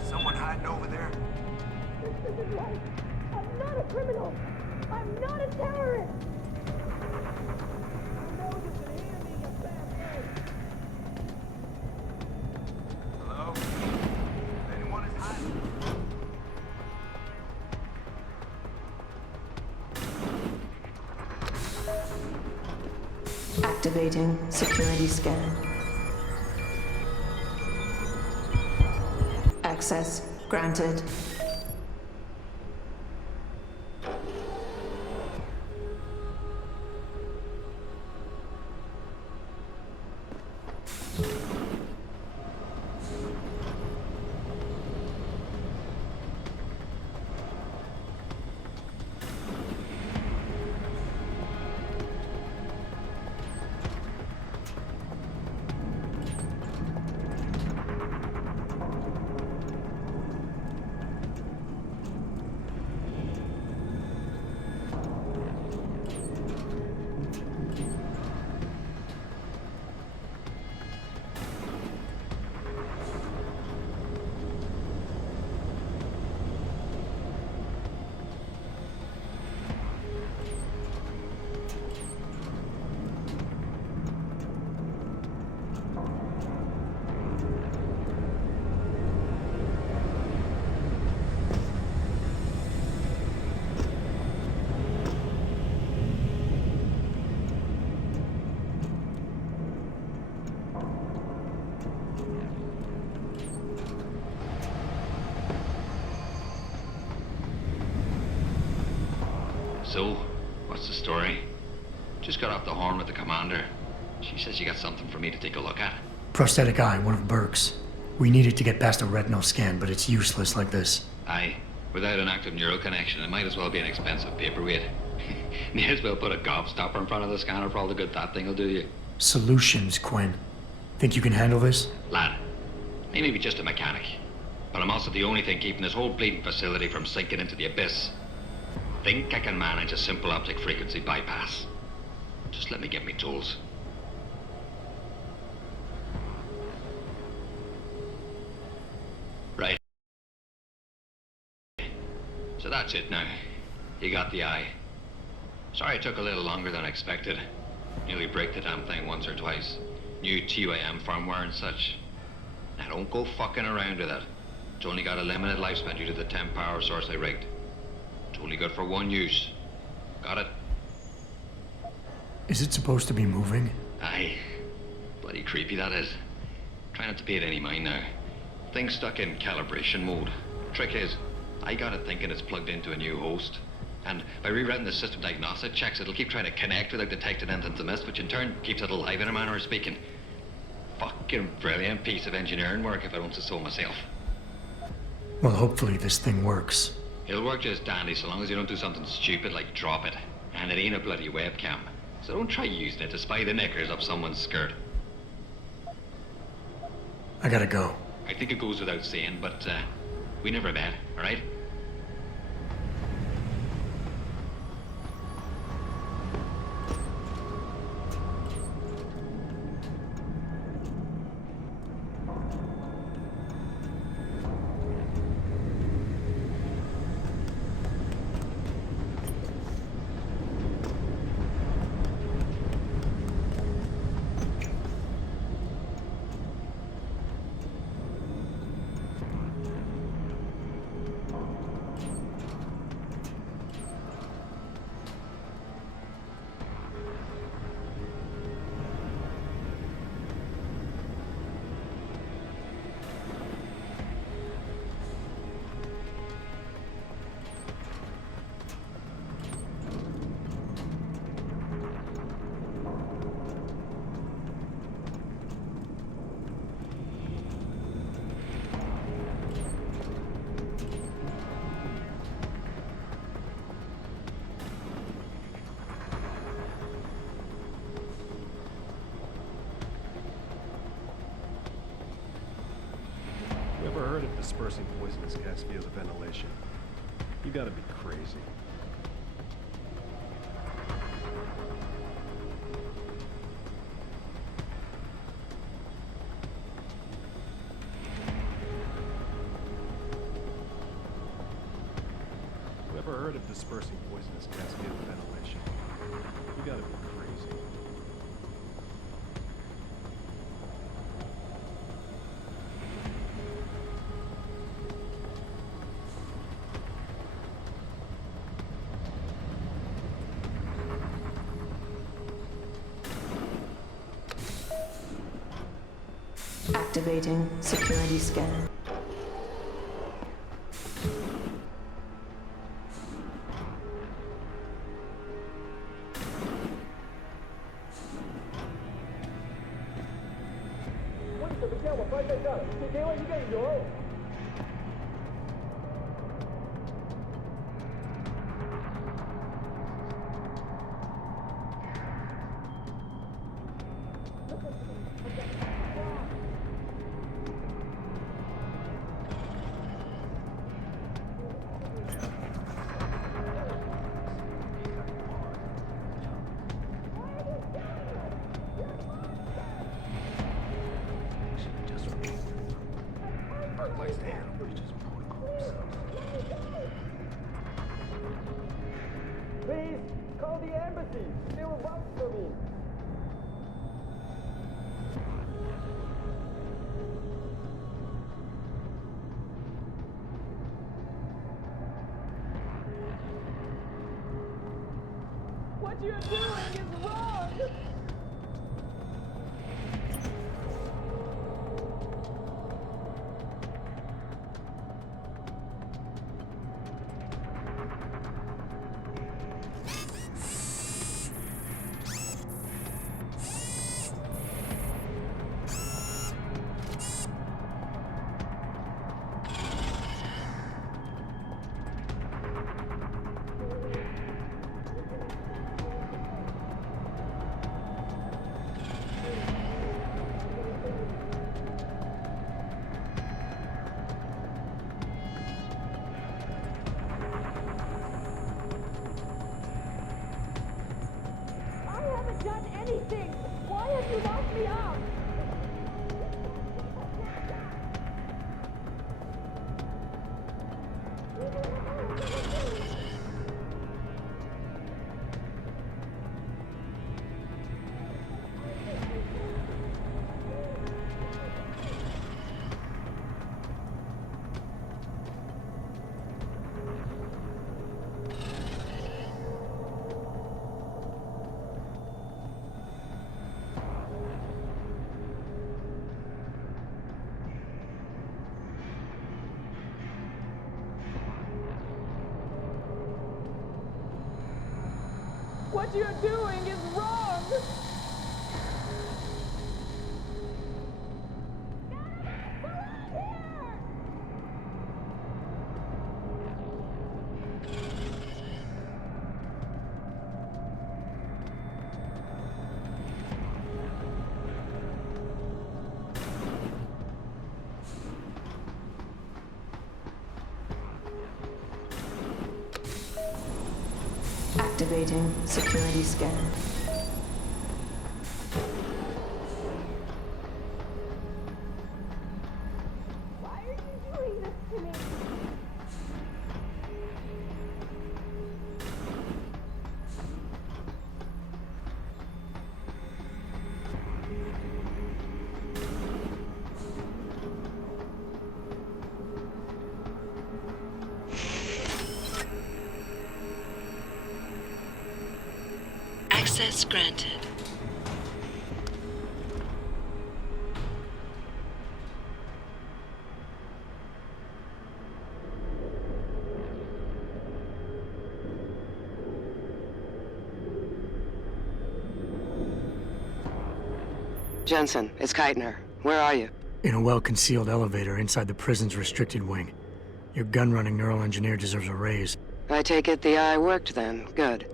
Someone hiding over there? This isn't right. I'm not a criminal. I'm not a terrorist. Hello? Anyone is hiding? Activating security scan. Access granted. So, what's the story? Just got off the horn with the commander. She says you got something for me to take a look at. Prosthetic eye, one of Burke's. We needed to get past a retinal scan, but it's useless like this. Aye. Without an active neural connection, it might as well be an expensive paperweight. May as well put a gobstopper in front of the scanner for all the good that thing will do you. Solutions, Quinn. Think you can handle this? Lad, I may be just a mechanic, but I'm also the only thing keeping this whole bleeding facility from sinking into the abyss. Think I can manage a simple optic frequency bypass. Just let me get me tools. Right. So that's it now. You got the eye. Sorry it took a little longer than expected. Nearly break the damn thing once or twice. New TYM firmware and such. Now don't go fucking around with it. It's only got a limited lifespan due to the 10 power source I rigged. It's only good for one use. Got it? Is it supposed to be moving? Aye. Bloody creepy that is. Try not to pay it any mind now. Thing's stuck in calibration mode. Trick is, I got it thinking it's plugged into a new host. And by rewriting the system diagnostic checks, it'll keep trying to connect without detecting anything to miss, which in turn keeps it alive in a manner of speaking. fucking brilliant piece of engineering work if I don't say so myself. Well, hopefully this thing works. It'll work just dandy so long as you don't do something stupid like drop it. And it ain't a bloody webcam. So don't try using it to spy the knickers up someone's skirt. I gotta go. I think it goes without saying, but we never met, alright? Ever heard of dispersing poisonous gas via the ventilation? You gotta be crazy. Whoever heard of dispersing poisonous gas via the ventilation? You gotta be crazy. Activating security scan. Please, call the embassy. They will vouch for me. What you're doing is wrong! Done anything? Why have you locked me up? What you're doing is wrong! Activating security scan. Why are you doing this to me? Access granted. Jensen, it's Keitner. Where are you? In a well-concealed elevator inside the prison's restricted wing. Your gun-running neural engineer deserves a raise. I take it the eye worked then. Good.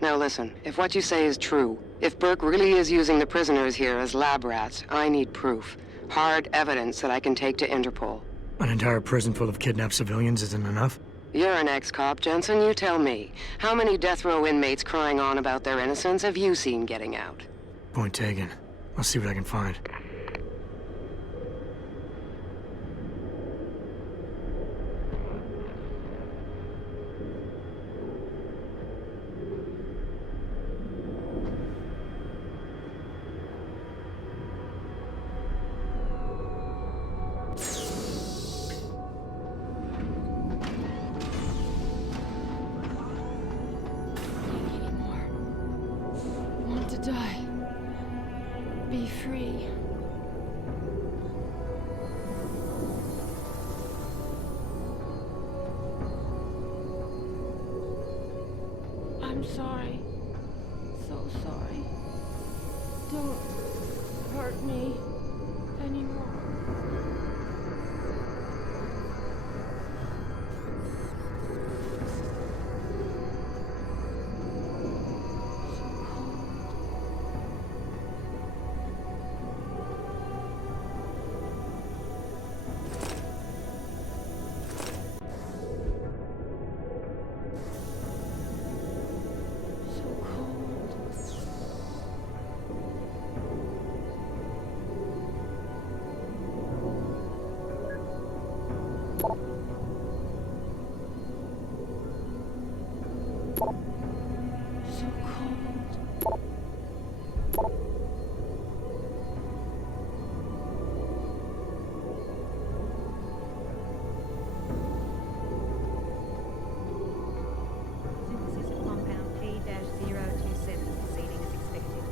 Now listen, if what you say is true, if Burke really is using the prisoners here as lab rats, I need proof. Hard evidence that I can take to Interpol. An entire prison full of kidnapped civilians isn't enough? You're an ex-cop, Jensen. You tell me. How many death row inmates crying on about their innocence have you seen getting out? Point taken. I'll see what I can find. Want to die. Be free. I'm sorry. So sorry. Don't hurt me anymore. Synthesis of compound P-027 proceeding as expected.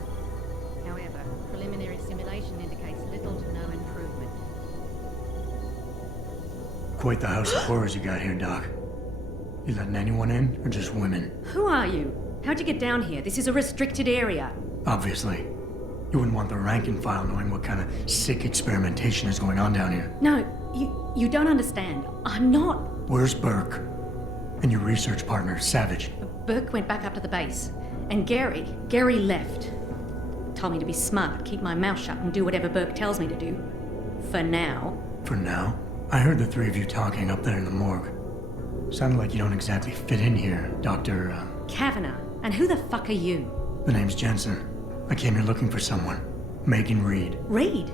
However, preliminary simulation indicates little to no improvement. Quite the house of horrors you got here, Doc. You letting anyone in, or just women? Who are you? How'd you get down here? This is a restricted area. Obviously. You wouldn't want the rank and file knowing what kind of sick experimentation is going on down here. No, you don't understand. I'm not. Where's Burke? And your research partner, Savage? Burke went back up to the base. And Gary left. Told me to be smart, keep my mouth shut, and do whatever Burke tells me to do. For now. For now? I heard the three of you talking up there in the morgue. Sounded like you don't exactly fit in here, Dr. Kavanagh. And who the fuck are you? The name's Jensen. I came here looking for someone. Megan Reed. Reed?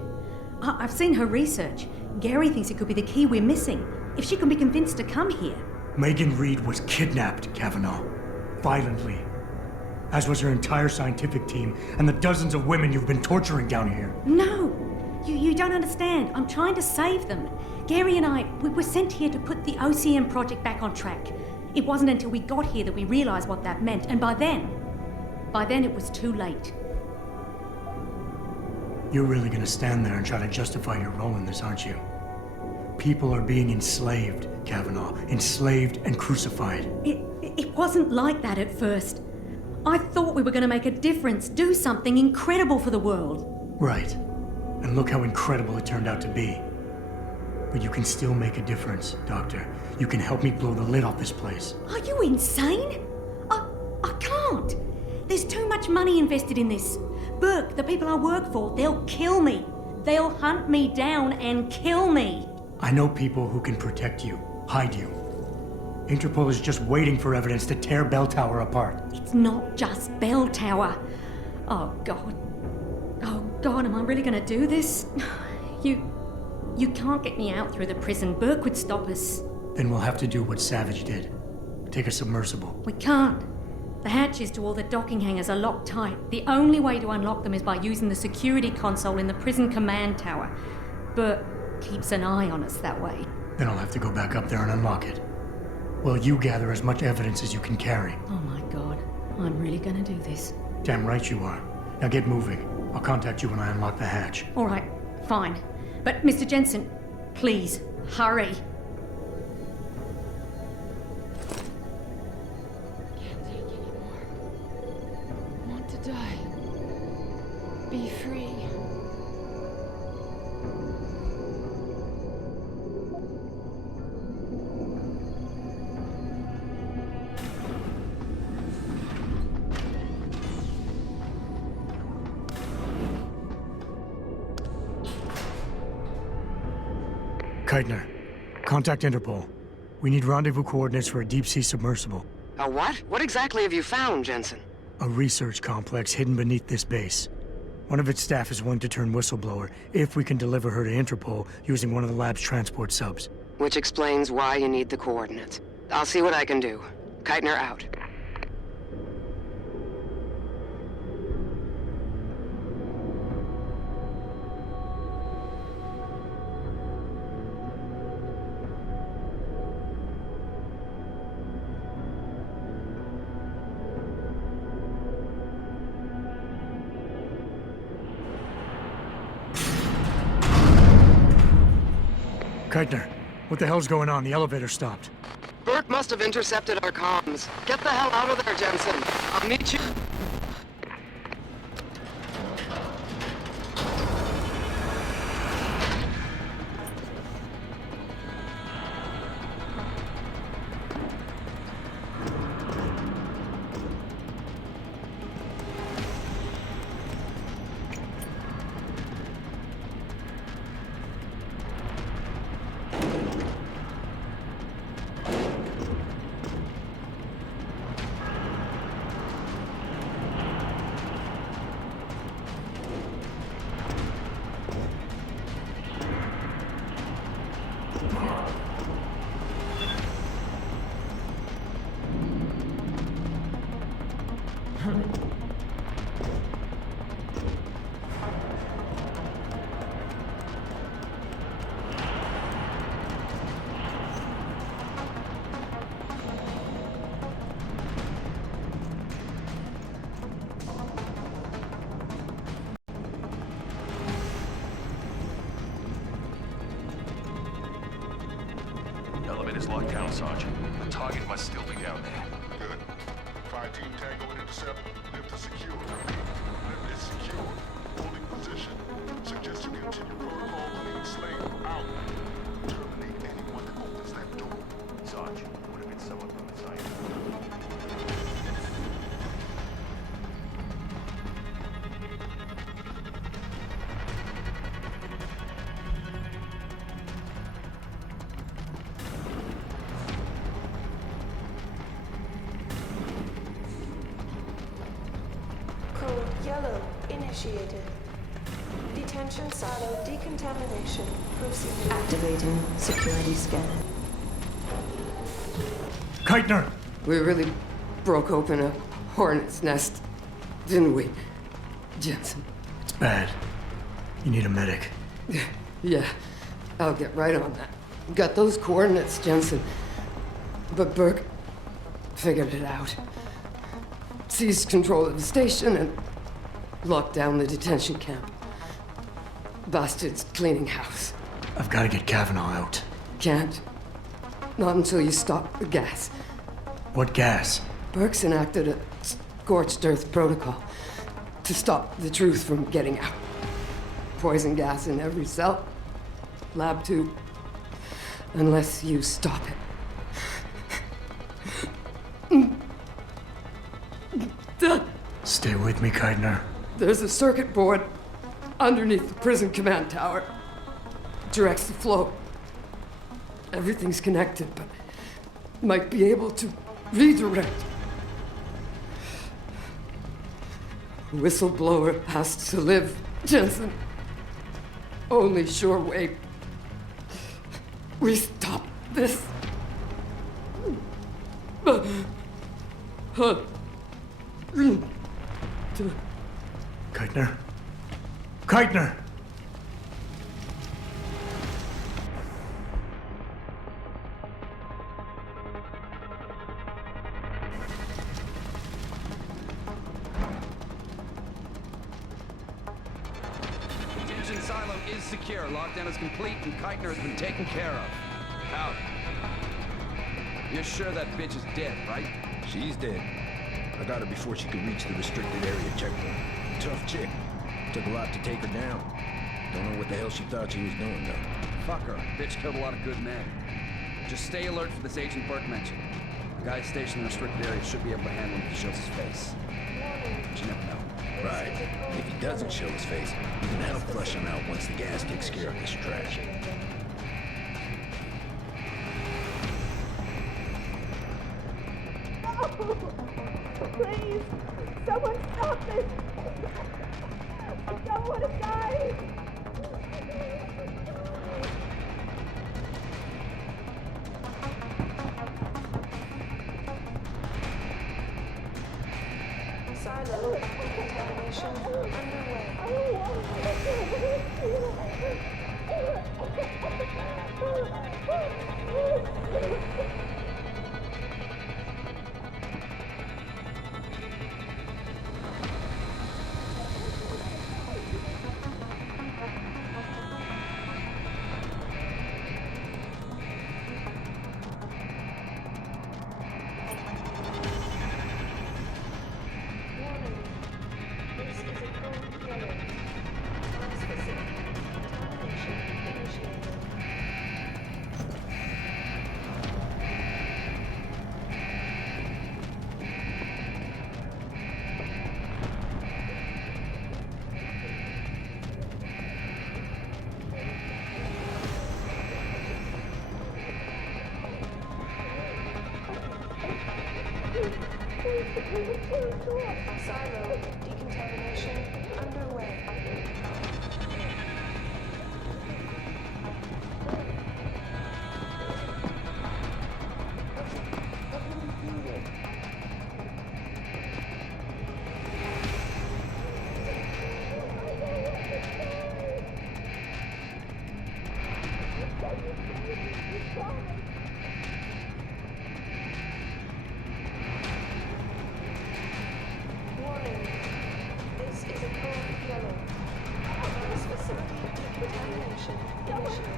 I've seen her research. Gary thinks it could be the key we're missing. If she can be convinced to come here. Megan Reed was kidnapped, Kavanagh. Violently. As was her entire scientific team and the dozens of women you've been torturing down here. No! You don't understand. I'm trying to save them. Gary and we were sent here to put the OCM project back on track. It wasn't until we got here that we realized what that meant, and by then it was too late. You're really gonna stand there and try to justify your role in this, aren't you? People are being enslaved, Kavanagh. Enslaved and crucified. It wasn't like that at first. I thought we were gonna make a difference, do something incredible for the world. Right. And look how incredible it turned out to be. But you can still make a difference, Doctor. You can help me blow the lid off this place. Are you insane? I can't. There's too much money invested in this. Burke, the people I work for, they'll kill me. They'll hunt me down and kill me. I know people who can protect you, hide you. Interpol is just waiting for evidence to tear Bell Tower apart. It's not just Bell Tower. Oh, God. Oh, God, am I really gonna do this? You can't get me out through the prison. Burke would stop us. Then we'll have to do what Savage did. Take a submersible. We can't. The hatches to all the docking hangars are locked tight. The only way to unlock them is by using the security console in the prison command tower. Burke keeps an eye on us that way. Then I'll have to go back up there and unlock it. Well, you gather as much evidence as you can carry. Oh my God, I'm really gonna do this. Damn right you are. Now get moving. I'll contact you when I unlock the hatch. All right, fine. But Mr. Jensen, please, hurry. Can't take anymore. Want to die. Be free. Keitner, contact Interpol. We need rendezvous coordinates for a deep-sea submersible. A what? What exactly have you found, Jensen? A research complex hidden beneath this base. One of its staff is willing to turn whistleblower if we can deliver her to Interpol using one of the lab's transport subs. Which explains why you need the coordinates. I'll see what I can do. Keitner out. Keitner, what the hell's going on? The elevator stopped. Burke must have intercepted our comms. Get the hell out of there, Jensen. I'll meet you. Elevator's locked down, Sergeant. The target must still be down there. Good. Fire team Tango intercept. Lift is secure. Lift is secure. Holding position. Suggest you continue protocol clean slate. Out. Terminate anyone that opens that door. Sarge, would have been someone from the site. Code Yellow initiated. Detention silo decontamination proceeding. Activating security scan. Keitner! We really broke open a hornet's nest, didn't we, Jensen? It's bad. You need a medic. Yeah, I'll get right on that. Got those coordinates, Jensen. But Burke figured it out. Seized control of the station and locked down the detention camp. Bastards cleaning house. I've got to get Kavanaugh out. Can't. Not until you stop the gas. What gas? Burke's enacted a scorched earth protocol to stop the truth from getting out. Poison gas in every cell. Lab tube. Unless you stop it. Stay with me, Keitner. There's a circuit board underneath the prison command tower. Directs the flow. Everything's connected, but might be able to redirect. Whistleblower has to live, Jensen. Only sure way we stop this. Keitner? Keitner! Detention silo is secure. Lockdown is complete and Keitner has been taken care of. Out. You're sure that bitch is dead, right? She's dead. I got her before she could reach the restricted area checkpoint. Tough chick. Took a lot to take her down. Don't know what the hell she thought she was doing, though. Fuck her. Bitch killed a lot of good men. Just stay alert for this Agent Burke mentioned. The guy stationed in the restricted area should be able to handle him if he shows his face. But you never know. Right. If he doesn't show his face, we can help flush him out once the gas takes care of this trash. Please, someone stop this! I don't want to die! Silo decontamination underway. Silo decontamination underway. Warning. This is a code yellow. This facility decontamination initiated.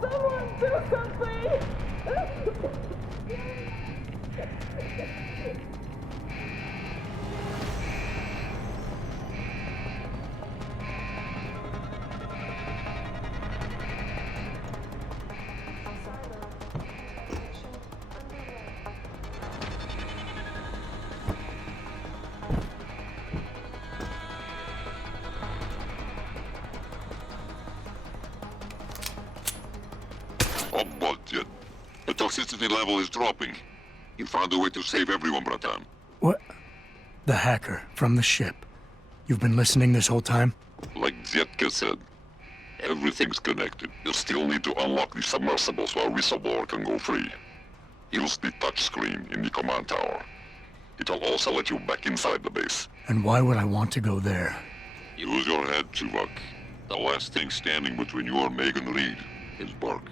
Someone do something! Oh, bullshit. The toxicity level is dropping. You found a way to save everyone, Bratan. What? The hacker from the ship. You've been listening this whole time? Like Zetka said. Everything's connected. You still need to unlock the submersible so our whistleblower can go free. Use the touchscreen in the command tower. It'll also let you back inside the base. And why would I want to go there? Use your head, Chuvak. The last thing standing between you and Megan Reed is Burke.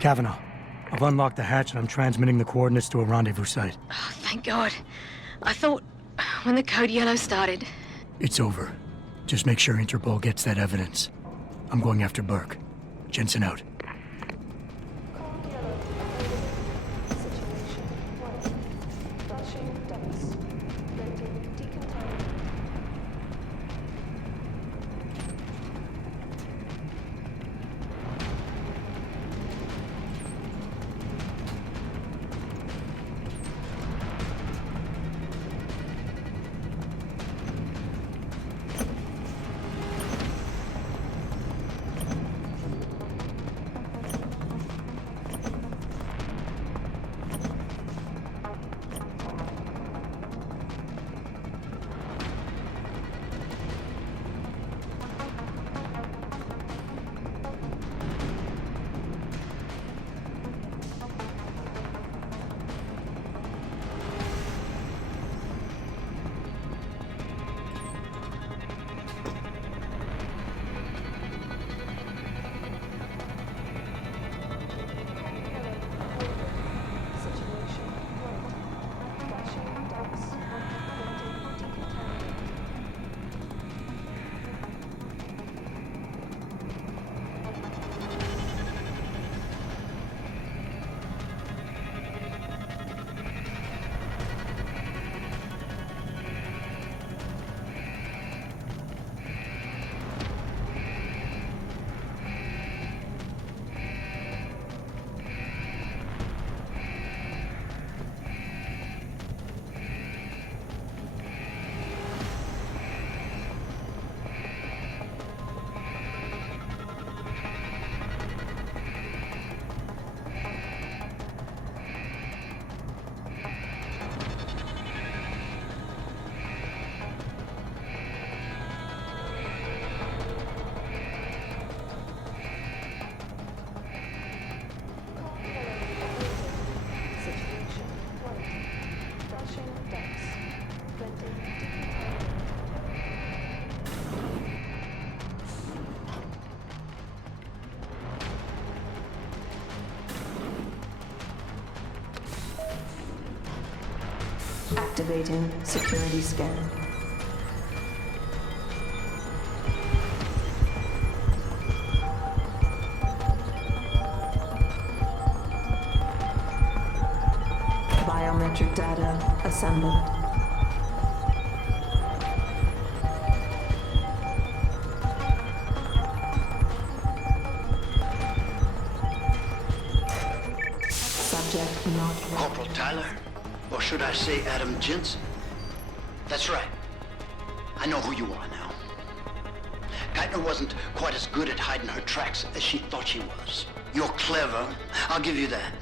Kavanaugh, I've unlocked the hatch and I'm transmitting the coordinates to a rendezvous site. Oh, thank God. I thought when the code yellow started... It's over. Just make sure Interpol gets that evidence. I'm going after Burke. Jensen out. Activating security scan. Biometric data assembled. Subject not ready. Corporal Tyler? Or should I say Adam Jensen? That's right. I know who you are now. Geithner wasn't quite as good at hiding her tracks as she thought she was. You're clever, I'll give you that.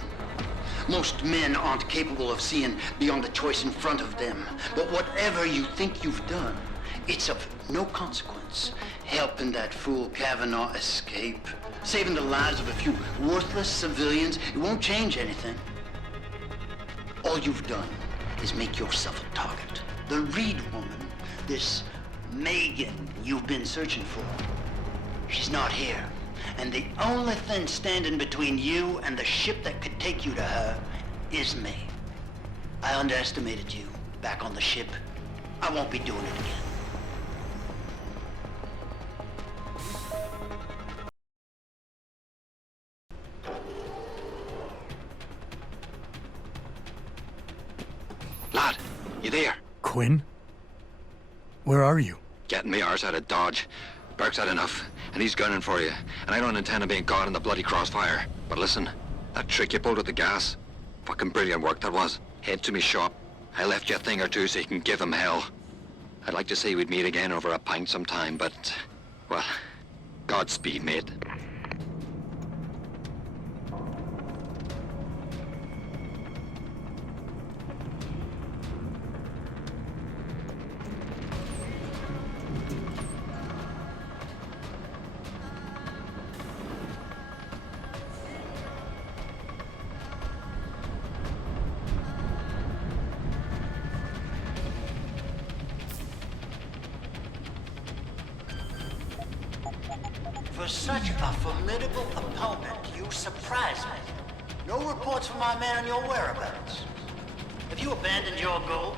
Most men aren't capable of seeing beyond the choice in front of them. But whatever you think you've done, it's of no consequence. efforts, helping that fool Kavanaugh escape, saving the lives of a few worthless civilians, it won't change anything. All you've done is make yourself a target. The Reed woman, this Megan you've been searching for, she's not here. And the only thing standing between you and the ship that could take you to her is me. I underestimated you back on the ship. I won't be doing it again. Lad, you there? Quinn? Where are you? Getting me arse out of Dodge. Burke's had enough, and he's gunning for you. And I don't intend on being caught in the bloody crossfire. But listen, that trick you pulled with the gas, fucking brilliant work that was. Head to me shop. I left you a thing or two so you can give him hell. I'd like to say we'd meet again over a pint sometime, but, well, Godspeed, mate. For such a formidable opponent, you surprise me. No reports from my man on your whereabouts. Have you abandoned your goal?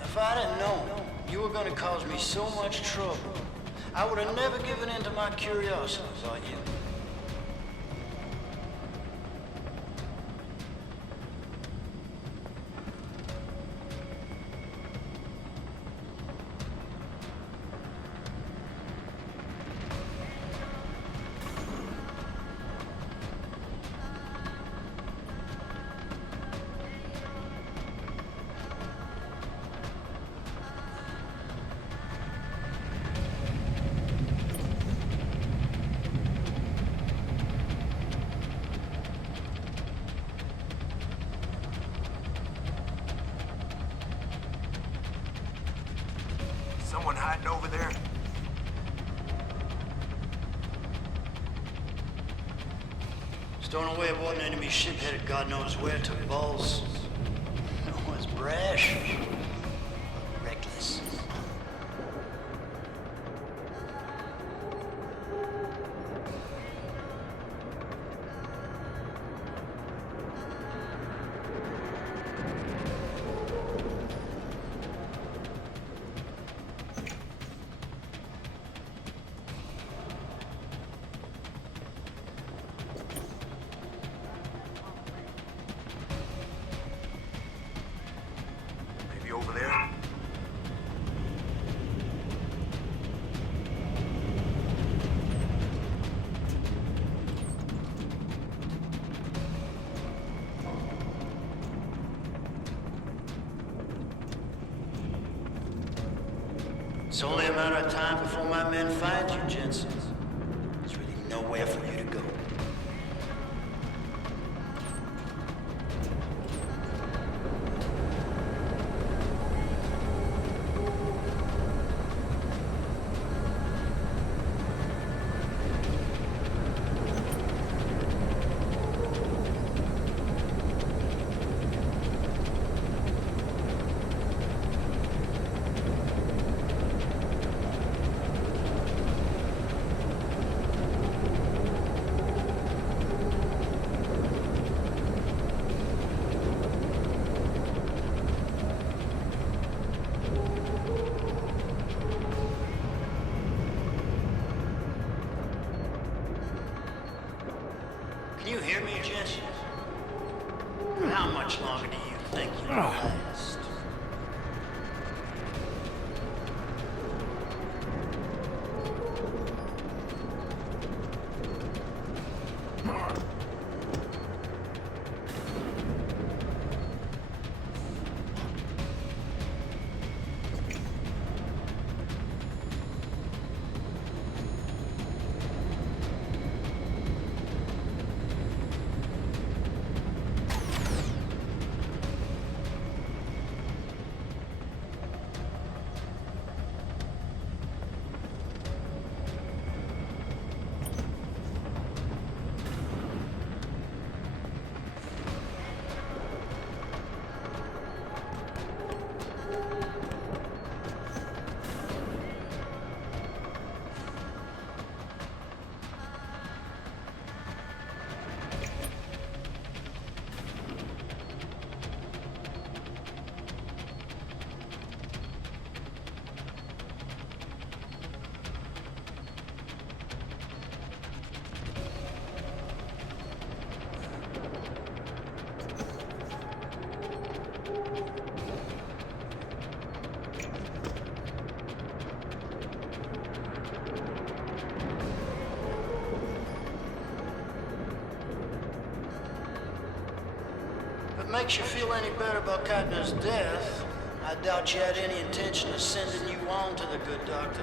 If I'd have known you were going to cause me so much trouble, I would have never given in to my curiosity about you. Someone hiding over there? Stowing away aboard an enemy ship headed God knows where took balls. It was brash. Reckless. Maybe over there? It's only a matter of time before my men find you, Jensen. There's really nowhere for you to go. you hear me, Jesse? How much longer do you think you'll last? Makes you feel any better about Katna's death, I doubt you had any intention of sending you on to the good doctor.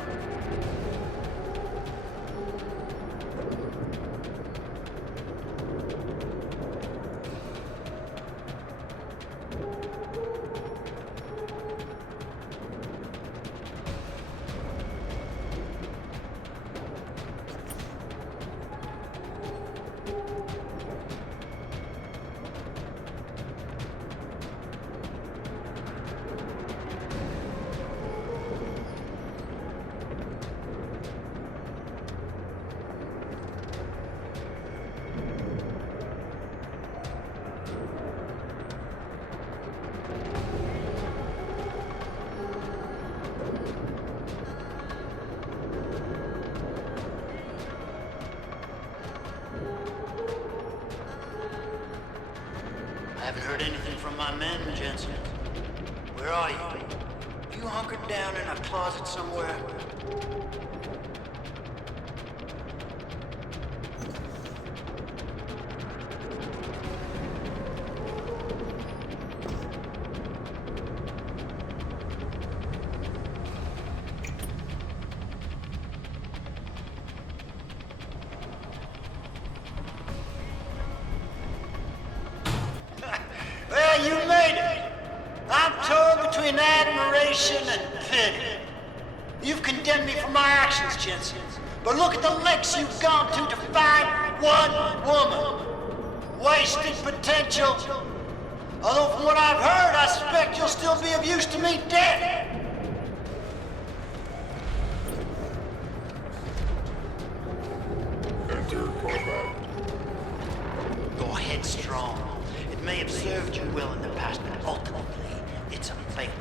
I haven't heard anything from my men, Jensen. Where are you? You hunkered down in a closet somewhere? Well, you made it. I'm torn between admiration and pity. You've condemned me for my actions, Jensen. But look at the lengths you've gone to find one woman. Wasted potential. Although from what I've heard, I suspect you'll still be of use to me dead. Go headstrong. It may have served you well in the past, but ultimately, it's a failure.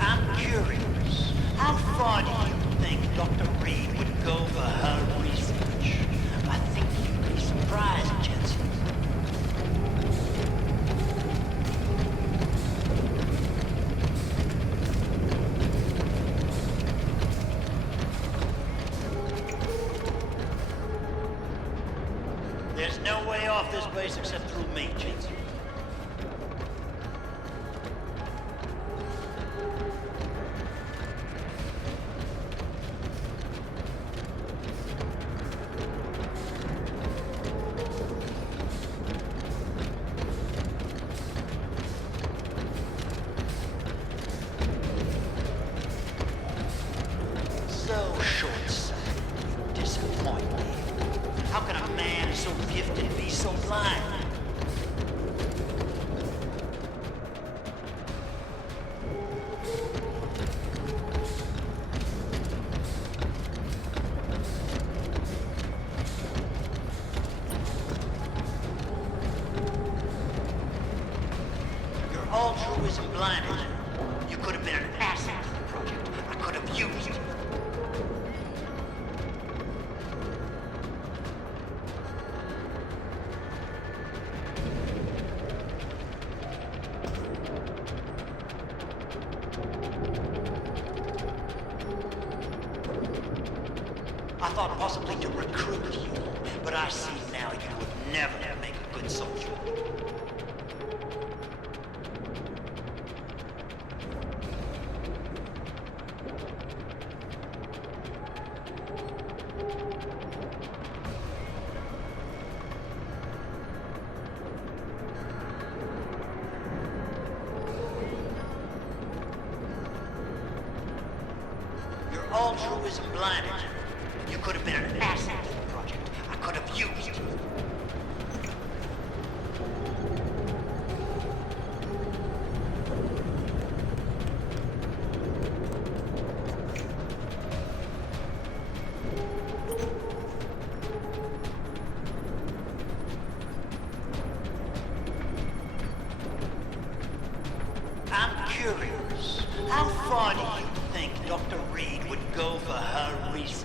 I'm curious. How far do you think Dr. Reed would go for her research? I think you'd be surprised, Jensen. There's no way off this base except through me, Jensen. So short-sighted, you disappoint me. How can a man so gifted be so blind? thought possibly to recruit you, but I see now you would never make a good soldier. Your altruism blinded you. You could have been an asset to the project. I could have used you. I'm curious. How far do you think Dr. Reed would go for her research?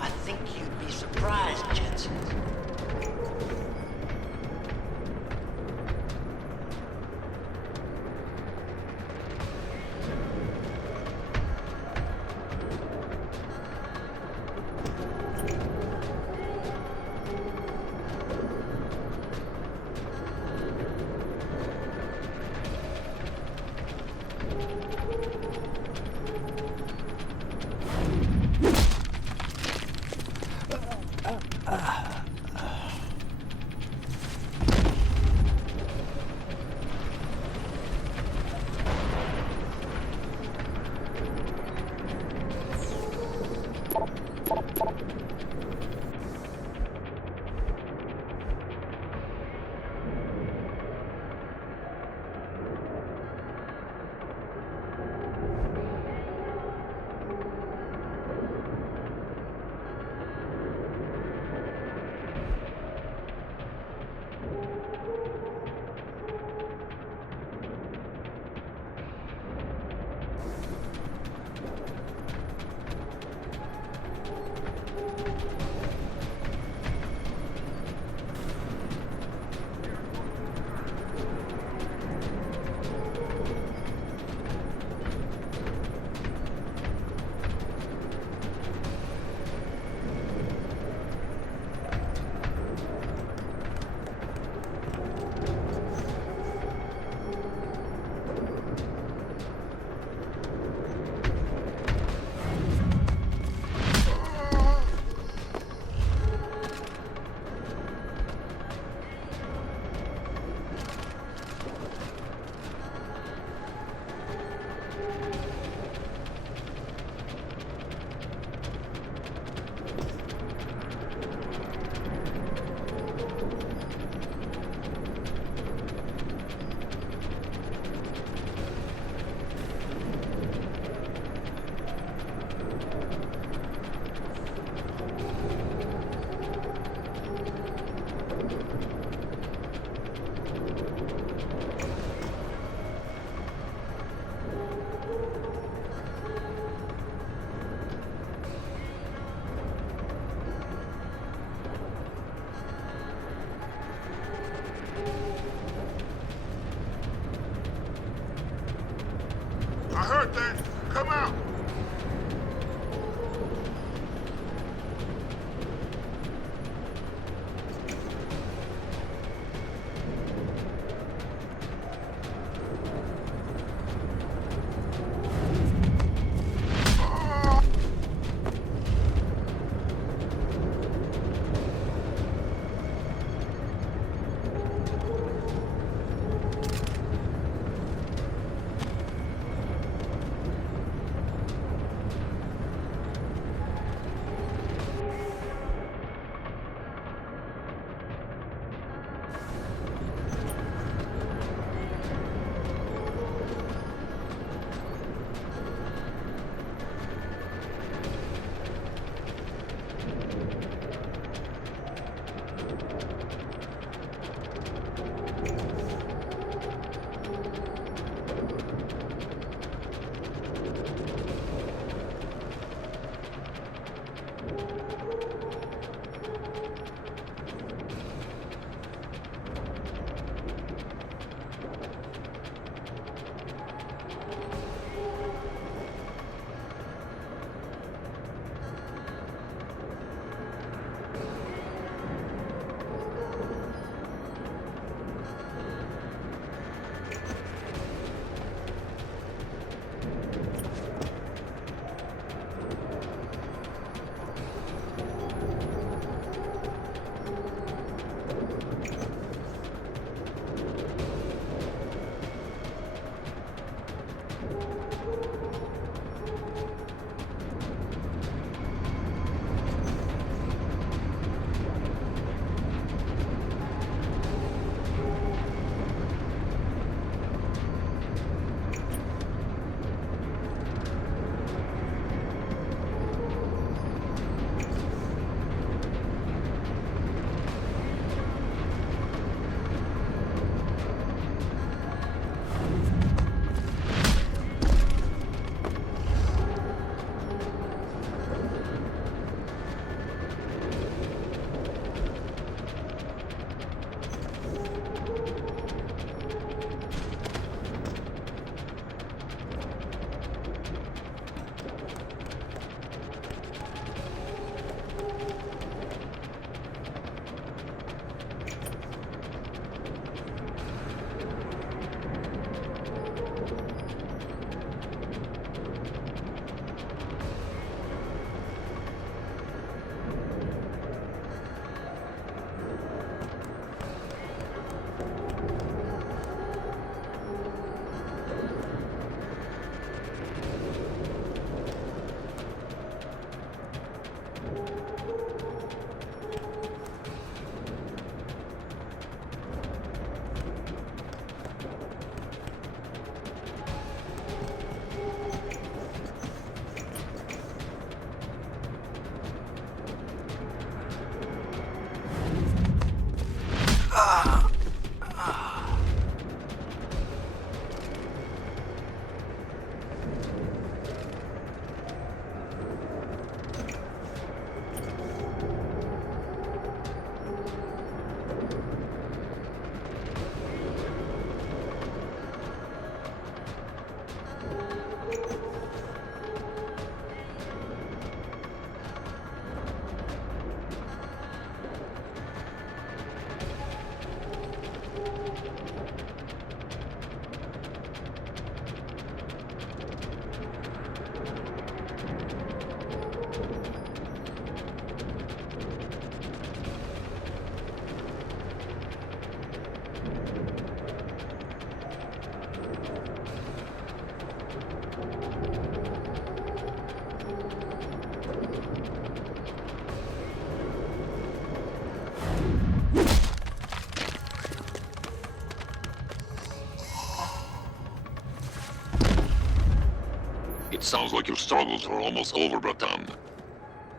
I think you'd be surprised, Jensen. I heard that. Come out. It sounds like your struggles are almost over, Bratan.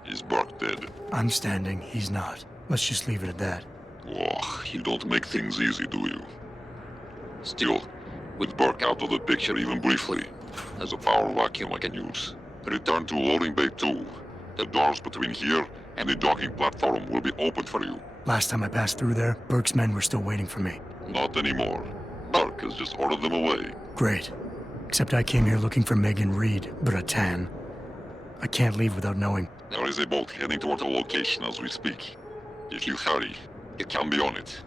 Is Burke dead? I'm standing, he's not. Let's just leave it at that. Oh, you don't make things easy, do you? Still, with Burke out of the picture even briefly, there's a power vacuum I can use. Return to loading bay 2. The doors between here and the docking platform will be opened for you. Last time I passed through there, Burke's men were still waiting for me. Not anymore. Burke has just ordered them away. Great. Except I came here looking for Megan Reed, Bratan. I can't leave without knowing. There is a boat heading toward the location as we speak. If you hurry, you can be on it.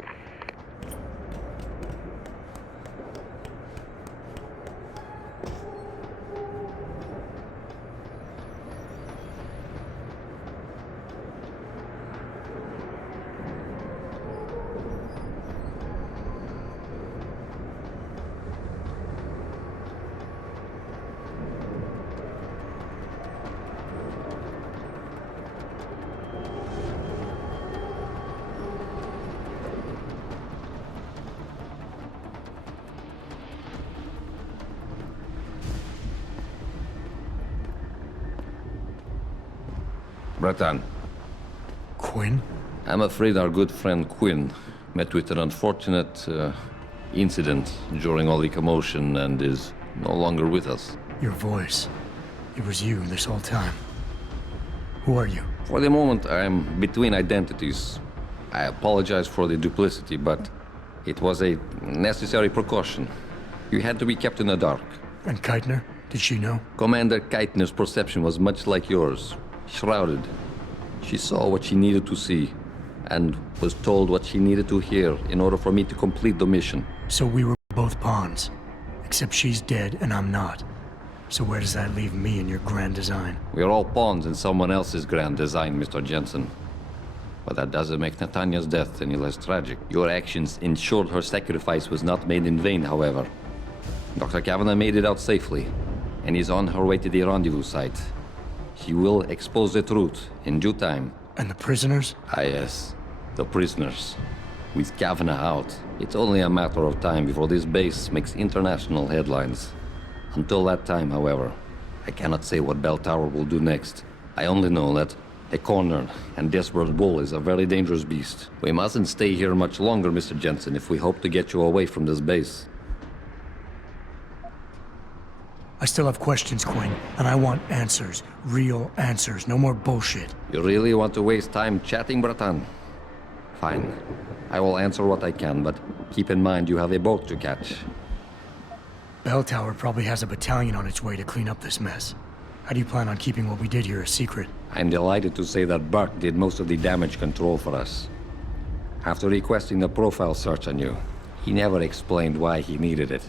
Bratan. Quinn? I'm afraid our good friend Quinn met with an unfortunate incident during all the commotion and is no longer with us. Your voice. It was you this whole time. Who are you? For the moment, I'm between identities. I apologize for the duplicity, but it was a necessary precaution. You had to be kept in the dark. And Keitner? Did she know? Commander Keitner's perception was much like yours. Shrouded. She saw what she needed to see, and was told what she needed to hear in order for me to complete the mission. So we were both pawns. Except she's dead and I'm not. So where does that leave me in your grand design? We're all pawns in someone else's grand design, Mr. Jensen. But that doesn't make Netanya's death any less tragic. Your actions ensured her sacrifice was not made in vain, however. Dr. Kavanagh made it out safely, and is on her way to the rendezvous site. She will expose the truth in due time. And the prisoners? Ah, yes. The prisoners. With Kavanagh out, it's only a matter of time before this base makes international headlines. Until that time, however, I cannot say what Bell Tower will do next. I only know that a cornered and desperate bull is a very dangerous beast. We mustn't stay here much longer, Mr. Jensen, if we hope to get you away from this base. I still have questions, Quinn, and I want answers. Real answers, no more bullshit. You really want to waste time chatting, Bratan? Fine. I will answer what I can, but keep in mind you have a boat to catch. Bell Tower probably has a battalion on its way to clean up this mess. How do you plan on keeping what we did here a secret? I'm delighted to say that Burke did most of the damage control for us. After requesting the profile search on you, he never explained why he needed it.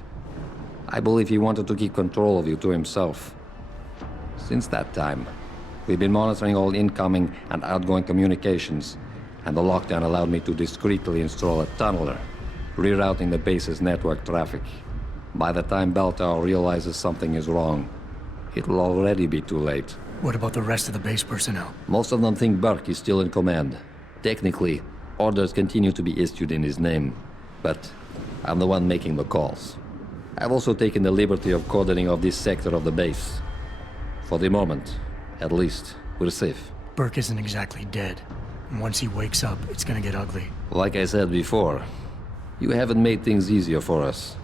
I believe he wanted to keep control of you to himself. Since that time, we've been monitoring all incoming and outgoing communications, and the lockdown allowed me to discreetly install a tunneler, rerouting the base's network traffic. By the time Bell Tower realizes something is wrong, it will already be too late. What about the rest of the base personnel? Most of them think Burke is still in command. Technically, orders continue to be issued in his name, but I'm the one making the calls. I've also taken the liberty of cordoning off this sector of the base. For the moment, at least, we're safe. Burke isn't exactly dead. And once he wakes up, it's gonna get ugly. Like I said before, you haven't made things easier for us.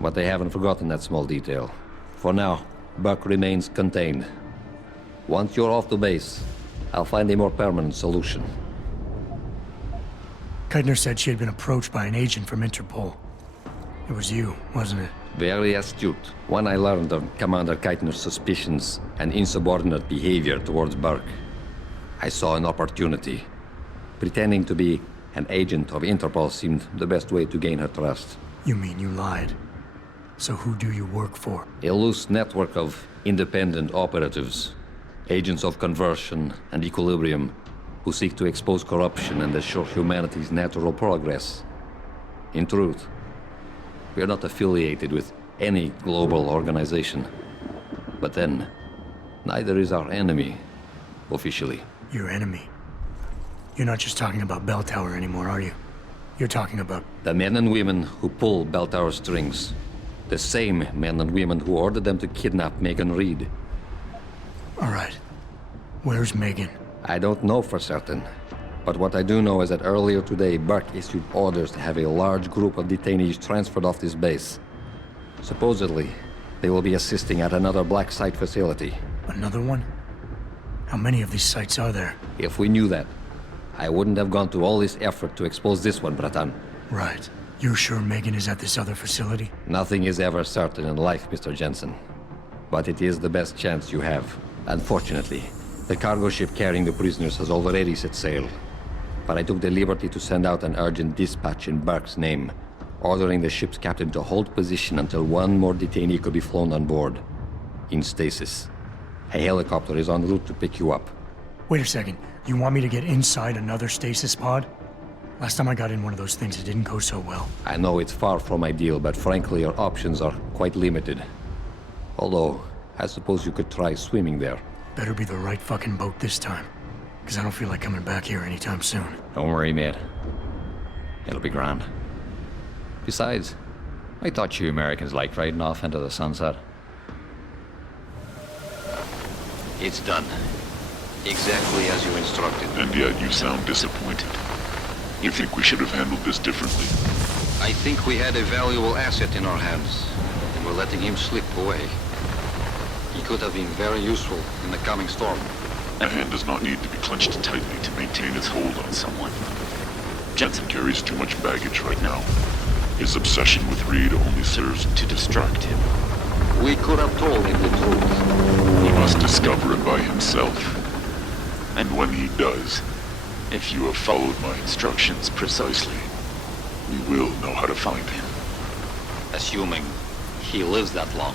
But they haven't forgotten that small detail. For now, Burke remains contained. Once you're off the base, I'll find a more permanent solution. Keitner said she had been approached by an agent from Interpol. It was you, wasn't it? Very astute. When I learned of Commander Keitner's suspicions and insubordinate behavior towards Burke, I saw an opportunity. Pretending to be an agent of Interpol seemed the best way to gain her trust. You mean you lied? So who do you work for? A loose network of independent operatives, agents of conversion and equilibrium, who seek to expose corruption and assure humanity's natural progress. In truth, we are not affiliated with any global organization. But then, neither is our enemy, officially. Your enemy? You're not just talking about Bell Tower anymore, are you? You're talking about... the men and women who pull Bell Tower strings. The same men and women who ordered them to kidnap Megan Reed. All right. Where's Megan? I don't know for certain. But what I do know is that earlier today, Burke issued orders to have a large group of detainees transferred off this base. Supposedly, they will be assisting at another black site facility. Another one? How many of these sites are there? If we knew that, I wouldn't have gone to all this effort to expose this one, Bratan. Right. You're sure Megan is at this other facility? Nothing is ever certain in life, Mr. Jensen. But it is the best chance you have. Unfortunately, the cargo ship carrying the prisoners has already set sail. But I took the liberty to send out an urgent dispatch in Burke's name, ordering the ship's captain to hold position until one more detainee could be flown on board. In stasis. A helicopter is en route to pick you up. Wait a second. You want me to get inside another stasis pod? Last time I got in one of those things, it didn't go so well. I know it's far from ideal, but frankly, your options are quite limited. Although, I suppose you could try swimming there. Better be the right fucking boat this time. Because I don't feel like coming back here anytime soon. Don't worry, mate. It'll be grand. Besides, I thought you Americans liked riding off into the sunset. It's done. Exactly as you instructed. And yet you sound disappointed. You think we should have handled this differently? I think we had a valuable asset in our hands, and we're letting him slip away. He could have been very useful in the coming storm. A hand does not need to be clenched tightly to maintain its hold on someone. Jensen carries too much baggage right now. His obsession with Reed only serves to distract him. We could have told him the truth. He must discover it by himself. And when he does, if you have followed my instructions precisely, we will know how to find him. Assuming he lives that long.